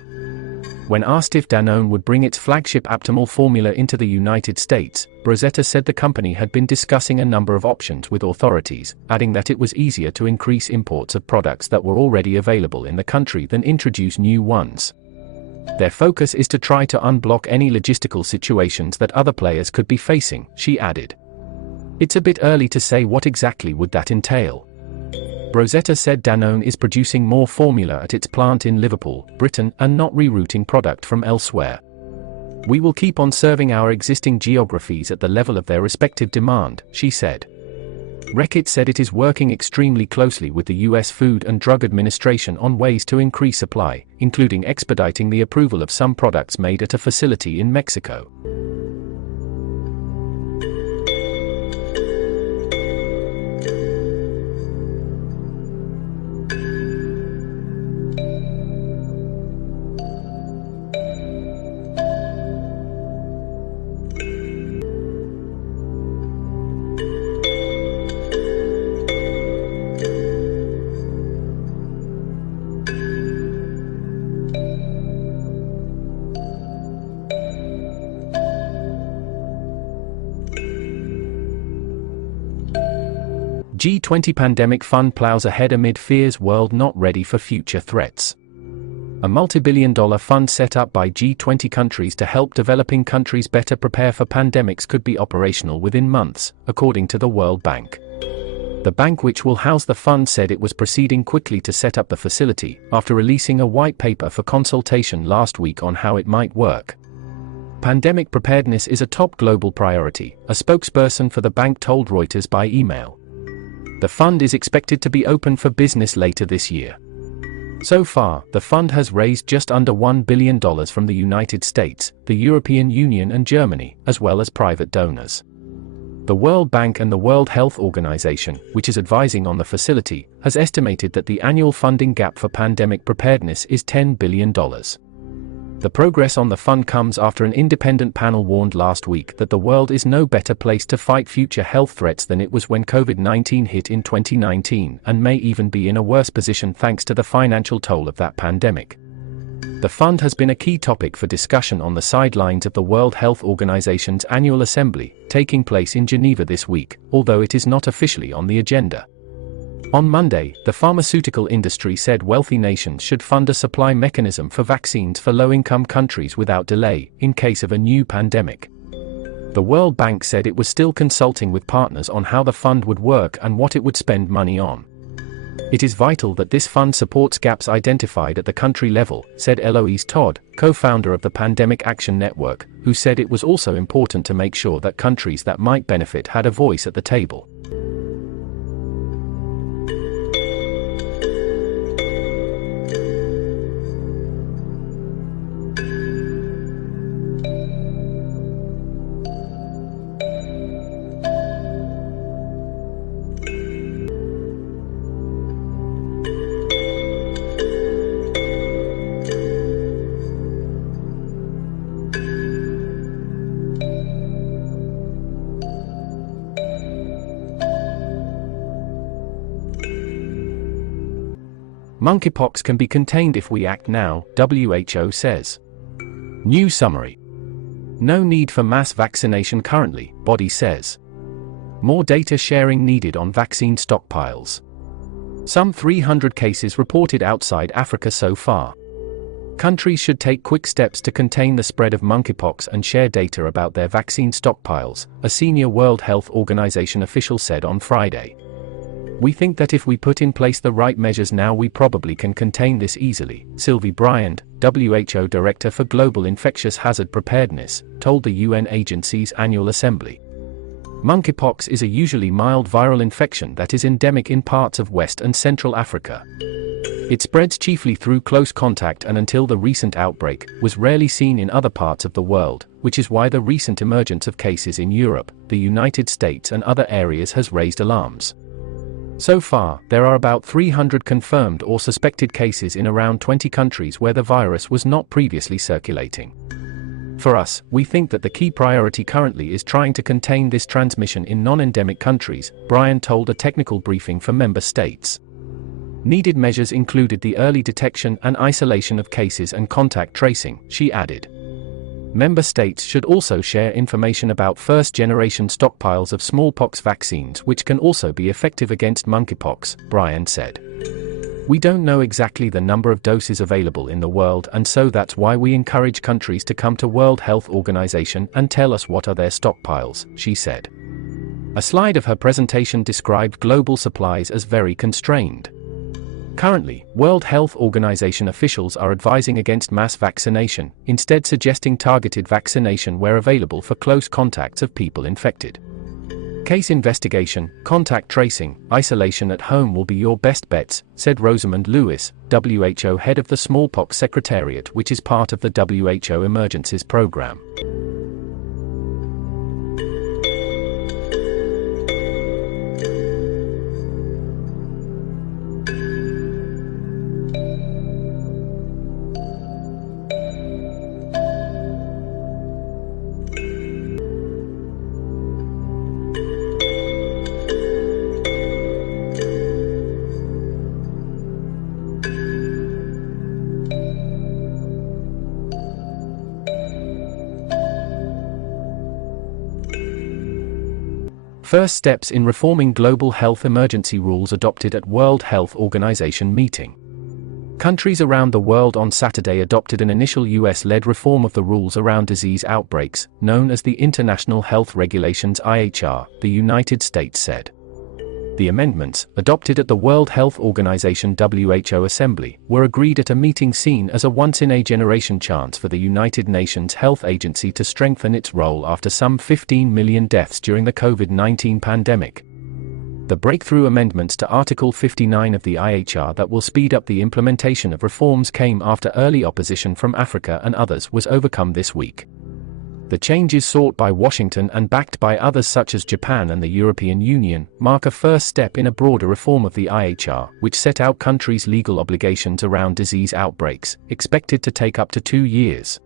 When asked if Danone would bring its flagship Aptamil formula into the United States, Brozetta said the company had been discussing a number of options with authorities, adding that it was easier to increase imports of products that were already available in the country than introduce new ones. Their focus is to try to unblock any logistical situations that other players could be facing, she added. It's a bit early to say what exactly would that entail. Brozetta said Danone is producing more formula at its plant in Liverpool, Britain, and not rerouting product from elsewhere. We will keep on serving our existing geographies at the level of their respective demand, she said. Reckitt said it is working extremely closely with the U.S. Food and Drug Administration on ways to increase supply, including expediting the approval of some products made at a facility in Mexico. G20 pandemic fund plows ahead amid fears world not ready for future threats. A multi-billion-dollar fund set up by G20 countries to help developing countries better prepare for pandemics could be operational within months, according to the World Bank. The bank, which will house the fund, said it was proceeding quickly to set up the facility, after releasing a white paper for consultation last week on how it might work. Pandemic preparedness is a top global priority, a spokesperson for the bank told Reuters by email. The fund is expected to be open for business later this year. So far, the fund has raised just under $1 billion from the United States, the European Union and Germany, as well as private donors. The World Bank and the World Health Organization, which is advising on the facility, has estimated that the annual funding gap for pandemic preparedness is $10 billion. The progress on the fund comes after an independent panel warned last week that the world is no better placed to fight future health threats than it was when COVID-19 hit in 2019 and may even be in a worse position thanks to the financial toll of that pandemic. The fund has been a key topic for discussion on the sidelines of the World Health Organization's annual assembly, taking place in Geneva this week, although it is not officially on the agenda. On Monday, the pharmaceutical industry said wealthy nations should fund a supply mechanism for vaccines for low-income countries without delay, in case of a new pandemic. The World Bank said it was still consulting with partners on how the fund would work and what it would spend money on. It is vital that this fund supports gaps identified at the country level, said Eloise Todd, co-founder of the Pandemic Action Network, who said it was also important to make sure that countries that might benefit had a voice at the table. Monkeypox can be contained if we act now, WHO says. New summary. No need for mass vaccination currently, body says. More data sharing needed on vaccine stockpiles. Some 300 cases reported outside Africa so far. Countries should take quick steps to contain the spread of monkeypox and share data about their vaccine stockpiles, a senior World Health Organization official said on Friday. We think that if we put in place the right measures now we probably can contain this easily, Sylvie Bryant, WHO Director for Global Infectious Hazard Preparedness, told the UN agency's annual assembly. Monkeypox is a usually mild viral infection that is endemic in parts of West and Central Africa. It spreads chiefly through close contact and until the recent outbreak, was rarely seen in other parts of the world, which is why the recent emergence of cases in Europe, the United States and other areas has raised alarms. So far, there are about 300 confirmed or suspected cases in around 20 countries where the virus was not previously circulating. For us, we think that the key priority currently is trying to contain this transmission in non-endemic countries, Brian told a technical briefing for member states. Needed measures included the early detection and isolation of cases and contact tracing, she added. Member states should also share information about first-generation stockpiles of smallpox vaccines which can also be effective against monkeypox, Brian said. We don't know exactly the number of doses available in the world and so that's why we encourage countries to come to World Health Organization and tell us what are their stockpiles, she said. A slide of her presentation described global supplies as very constrained. Currently, World Health Organization officials are advising against mass vaccination, instead suggesting targeted vaccination where available for close contacts of people infected. Case investigation, contact tracing, isolation at home will be your best bets, said Rosamund Lewis, WHO head of the Smallpox Secretariat, which is part of the WHO Emergencies Program. First steps in reforming global health emergency rules adopted at World Health Organization meeting. Countries around the world on Saturday adopted an initial US-led reform of the rules around disease outbreaks, known as the International Health Regulations IHR, the United States said. The amendments, adopted at the World Health Organization (WHO) Assembly, were agreed at a meeting seen as a once-in-a-generation chance for the United Nations Health Agency to strengthen its role after some 15 million deaths during the COVID-19 pandemic. The breakthrough amendments to Article 59 of the IHR that will speed up the implementation of reforms came after early opposition from Africa and others was overcome this week. The changes sought by Washington and backed by others such as Japan and the European Union mark a first step in a broader reform of the IHR, which set out countries' legal obligations around disease outbreaks, expected to take up to 2 years.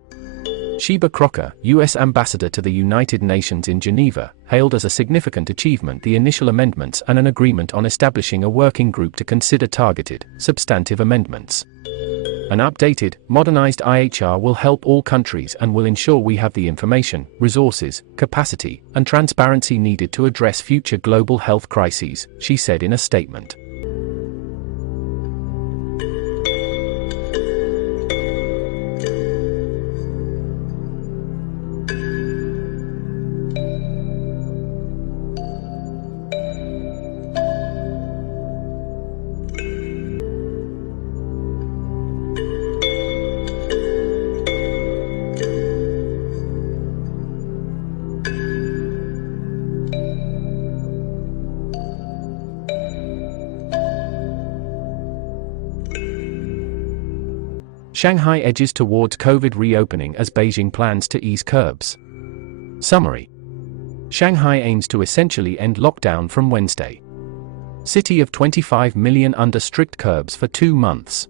Sheba Crocker, U.S. Ambassador to the United Nations in Geneva, hailed as a significant achievement the initial amendments and an agreement on establishing a working group to consider targeted, substantive amendments. An updated, modernized IHR will help all countries and will ensure we have the information, resources, capacity, and transparency needed to address future global health crises, she said in a statement. Shanghai edges towards COVID reopening as Beijing plans to ease curbs. Summary. Shanghai aims to essentially end lockdown from Wednesday. City of 25 million under strict curbs for 2 months.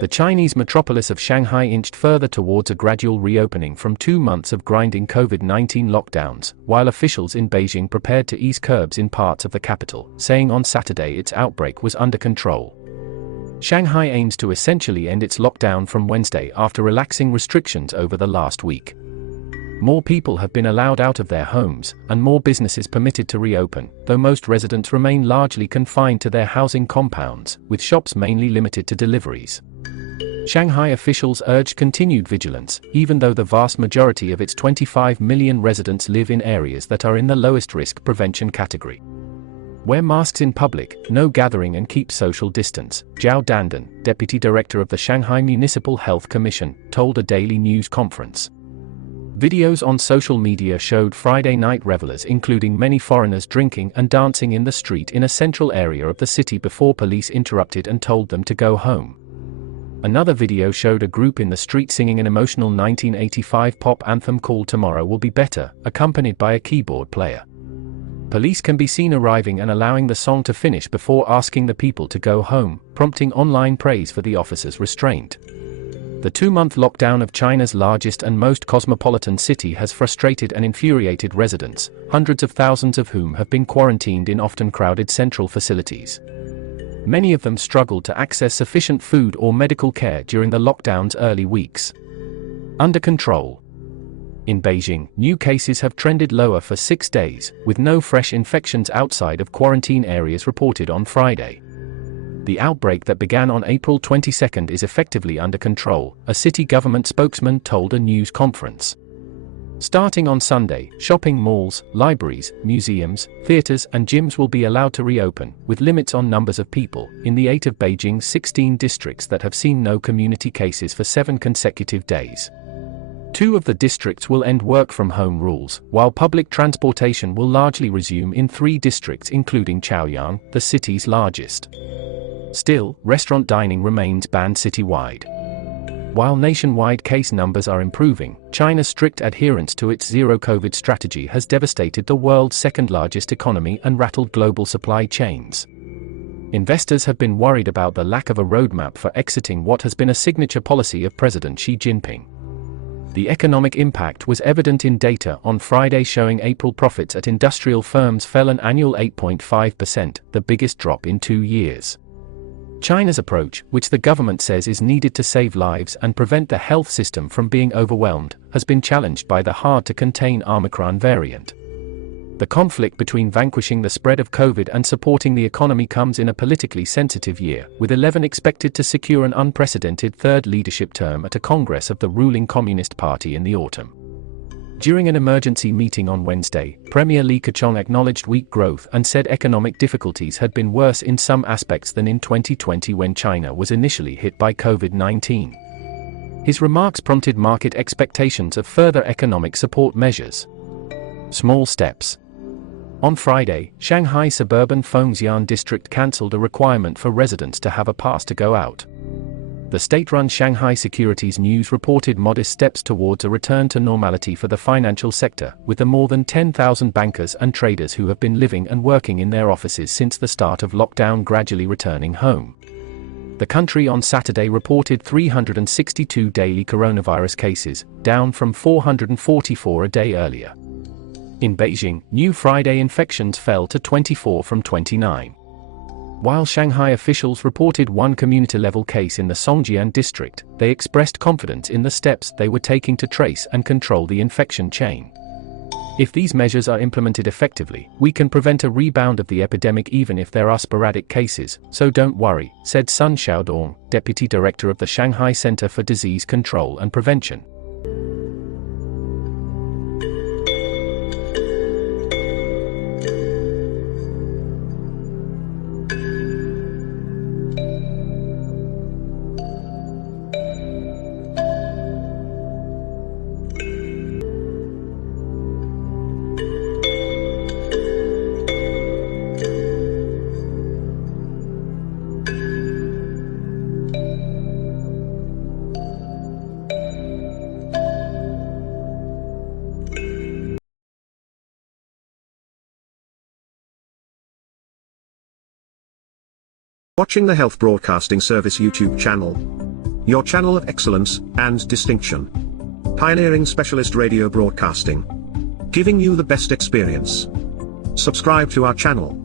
The Chinese metropolis of Shanghai inched further towards a gradual reopening from 2 months of grinding COVID-19 lockdowns, while officials in Beijing prepared to ease curbs in parts of the capital, saying on Saturday its outbreak was under control. Shanghai aims to essentially end its lockdown from Wednesday after relaxing restrictions over the last week. More people have been allowed out of their homes, and more businesses permitted to reopen, though most residents remain largely confined to their housing compounds, with shops mainly limited to deliveries. Shanghai officials urged continued vigilance, even though the vast majority of its 25 million residents live in areas that are in the lowest risk prevention category. Wear masks in public, no gathering and keep social distance, Zhao Dandan, deputy director of the Shanghai Municipal Health Commission, told a daily news conference. Videos on social media showed Friday night revelers including many foreigners drinking and dancing in the street in a central area of the city before police interrupted and told them to go home. Another video showed a group in the street singing an emotional 1985 pop anthem called Tomorrow Will Be Better, accompanied by a keyboard player. Police can be seen arriving and allowing the song to finish before asking the people to go home, prompting online praise for the officers' restraint. The 2-month lockdown of China's largest and most cosmopolitan city has frustrated and infuriated residents, hundreds of thousands of whom have been quarantined in often crowded central facilities. Many of them struggled to access sufficient food or medical care during the lockdown's early weeks. Under control. In Beijing, new cases have trended lower for 6 days, with no fresh infections outside of quarantine areas reported on Friday. The outbreak that began on April 22 is effectively under control, a city government spokesman told a news conference. Starting on Sunday, shopping malls, libraries, museums, theaters and gyms will be allowed to reopen, with limits on numbers of people, in the 8 of Beijing's 16 districts that have seen no community cases for 7 consecutive days. 2 of the districts will end work-from-home rules, while public transportation will largely resume in 3 districts including Chaoyang, the city's largest. Still, restaurant dining remains banned citywide. While nationwide case numbers are improving, China's strict adherence to its zero-COVID strategy has devastated the world's second-largest economy and rattled global supply chains. Investors have been worried about the lack of a roadmap for exiting what has been a signature policy of President Xi Jinping. The economic impact was evident in data on Friday showing April profits at industrial firms fell an annual 8.5%, the biggest drop in 2 years. China's approach, which the government says is needed to save lives and prevent the health system from being overwhelmed, has been challenged by the hard-to-contain Omicron variant. The conflict between vanquishing the spread of COVID and supporting the economy comes in a politically sensitive year, with 11 expected to secure an unprecedented third leadership term at a congress of the ruling Communist Party in the autumn. During an emergency meeting on Wednesday, Premier Li Keqiang acknowledged weak growth and said economic difficulties had been worse in some aspects than in 2020 when China was initially hit by COVID-19. His remarks prompted market expectations of further economic support measures. Small steps. On Friday, Shanghai suburban Fengxian district cancelled a requirement for residents to have a pass to go out. The state-run Shanghai Securities News reported modest steps towards a return to normality for the financial sector, with the more than 10,000 bankers and traders who have been living and working in their offices since the start of lockdown gradually returning home. The country on Saturday reported 362 daily coronavirus cases, down from 444 a day earlier. In Beijing, new Friday infections fell to 24 from 29. While Shanghai officials reported one community-level case in the Songjian district, they expressed confidence in the steps they were taking to trace and control the infection chain. If these measures are implemented effectively, we can prevent a rebound of the epidemic even if there are sporadic cases, so don't worry, said Sun Xiaodong, deputy director of the Shanghai Center for Disease Control and Prevention. Watching the Health Broadcasting Service YouTube channel. Your channel of excellence and distinction. Pioneering specialist radio broadcasting. Giving you the best experience. Subscribe to our channel.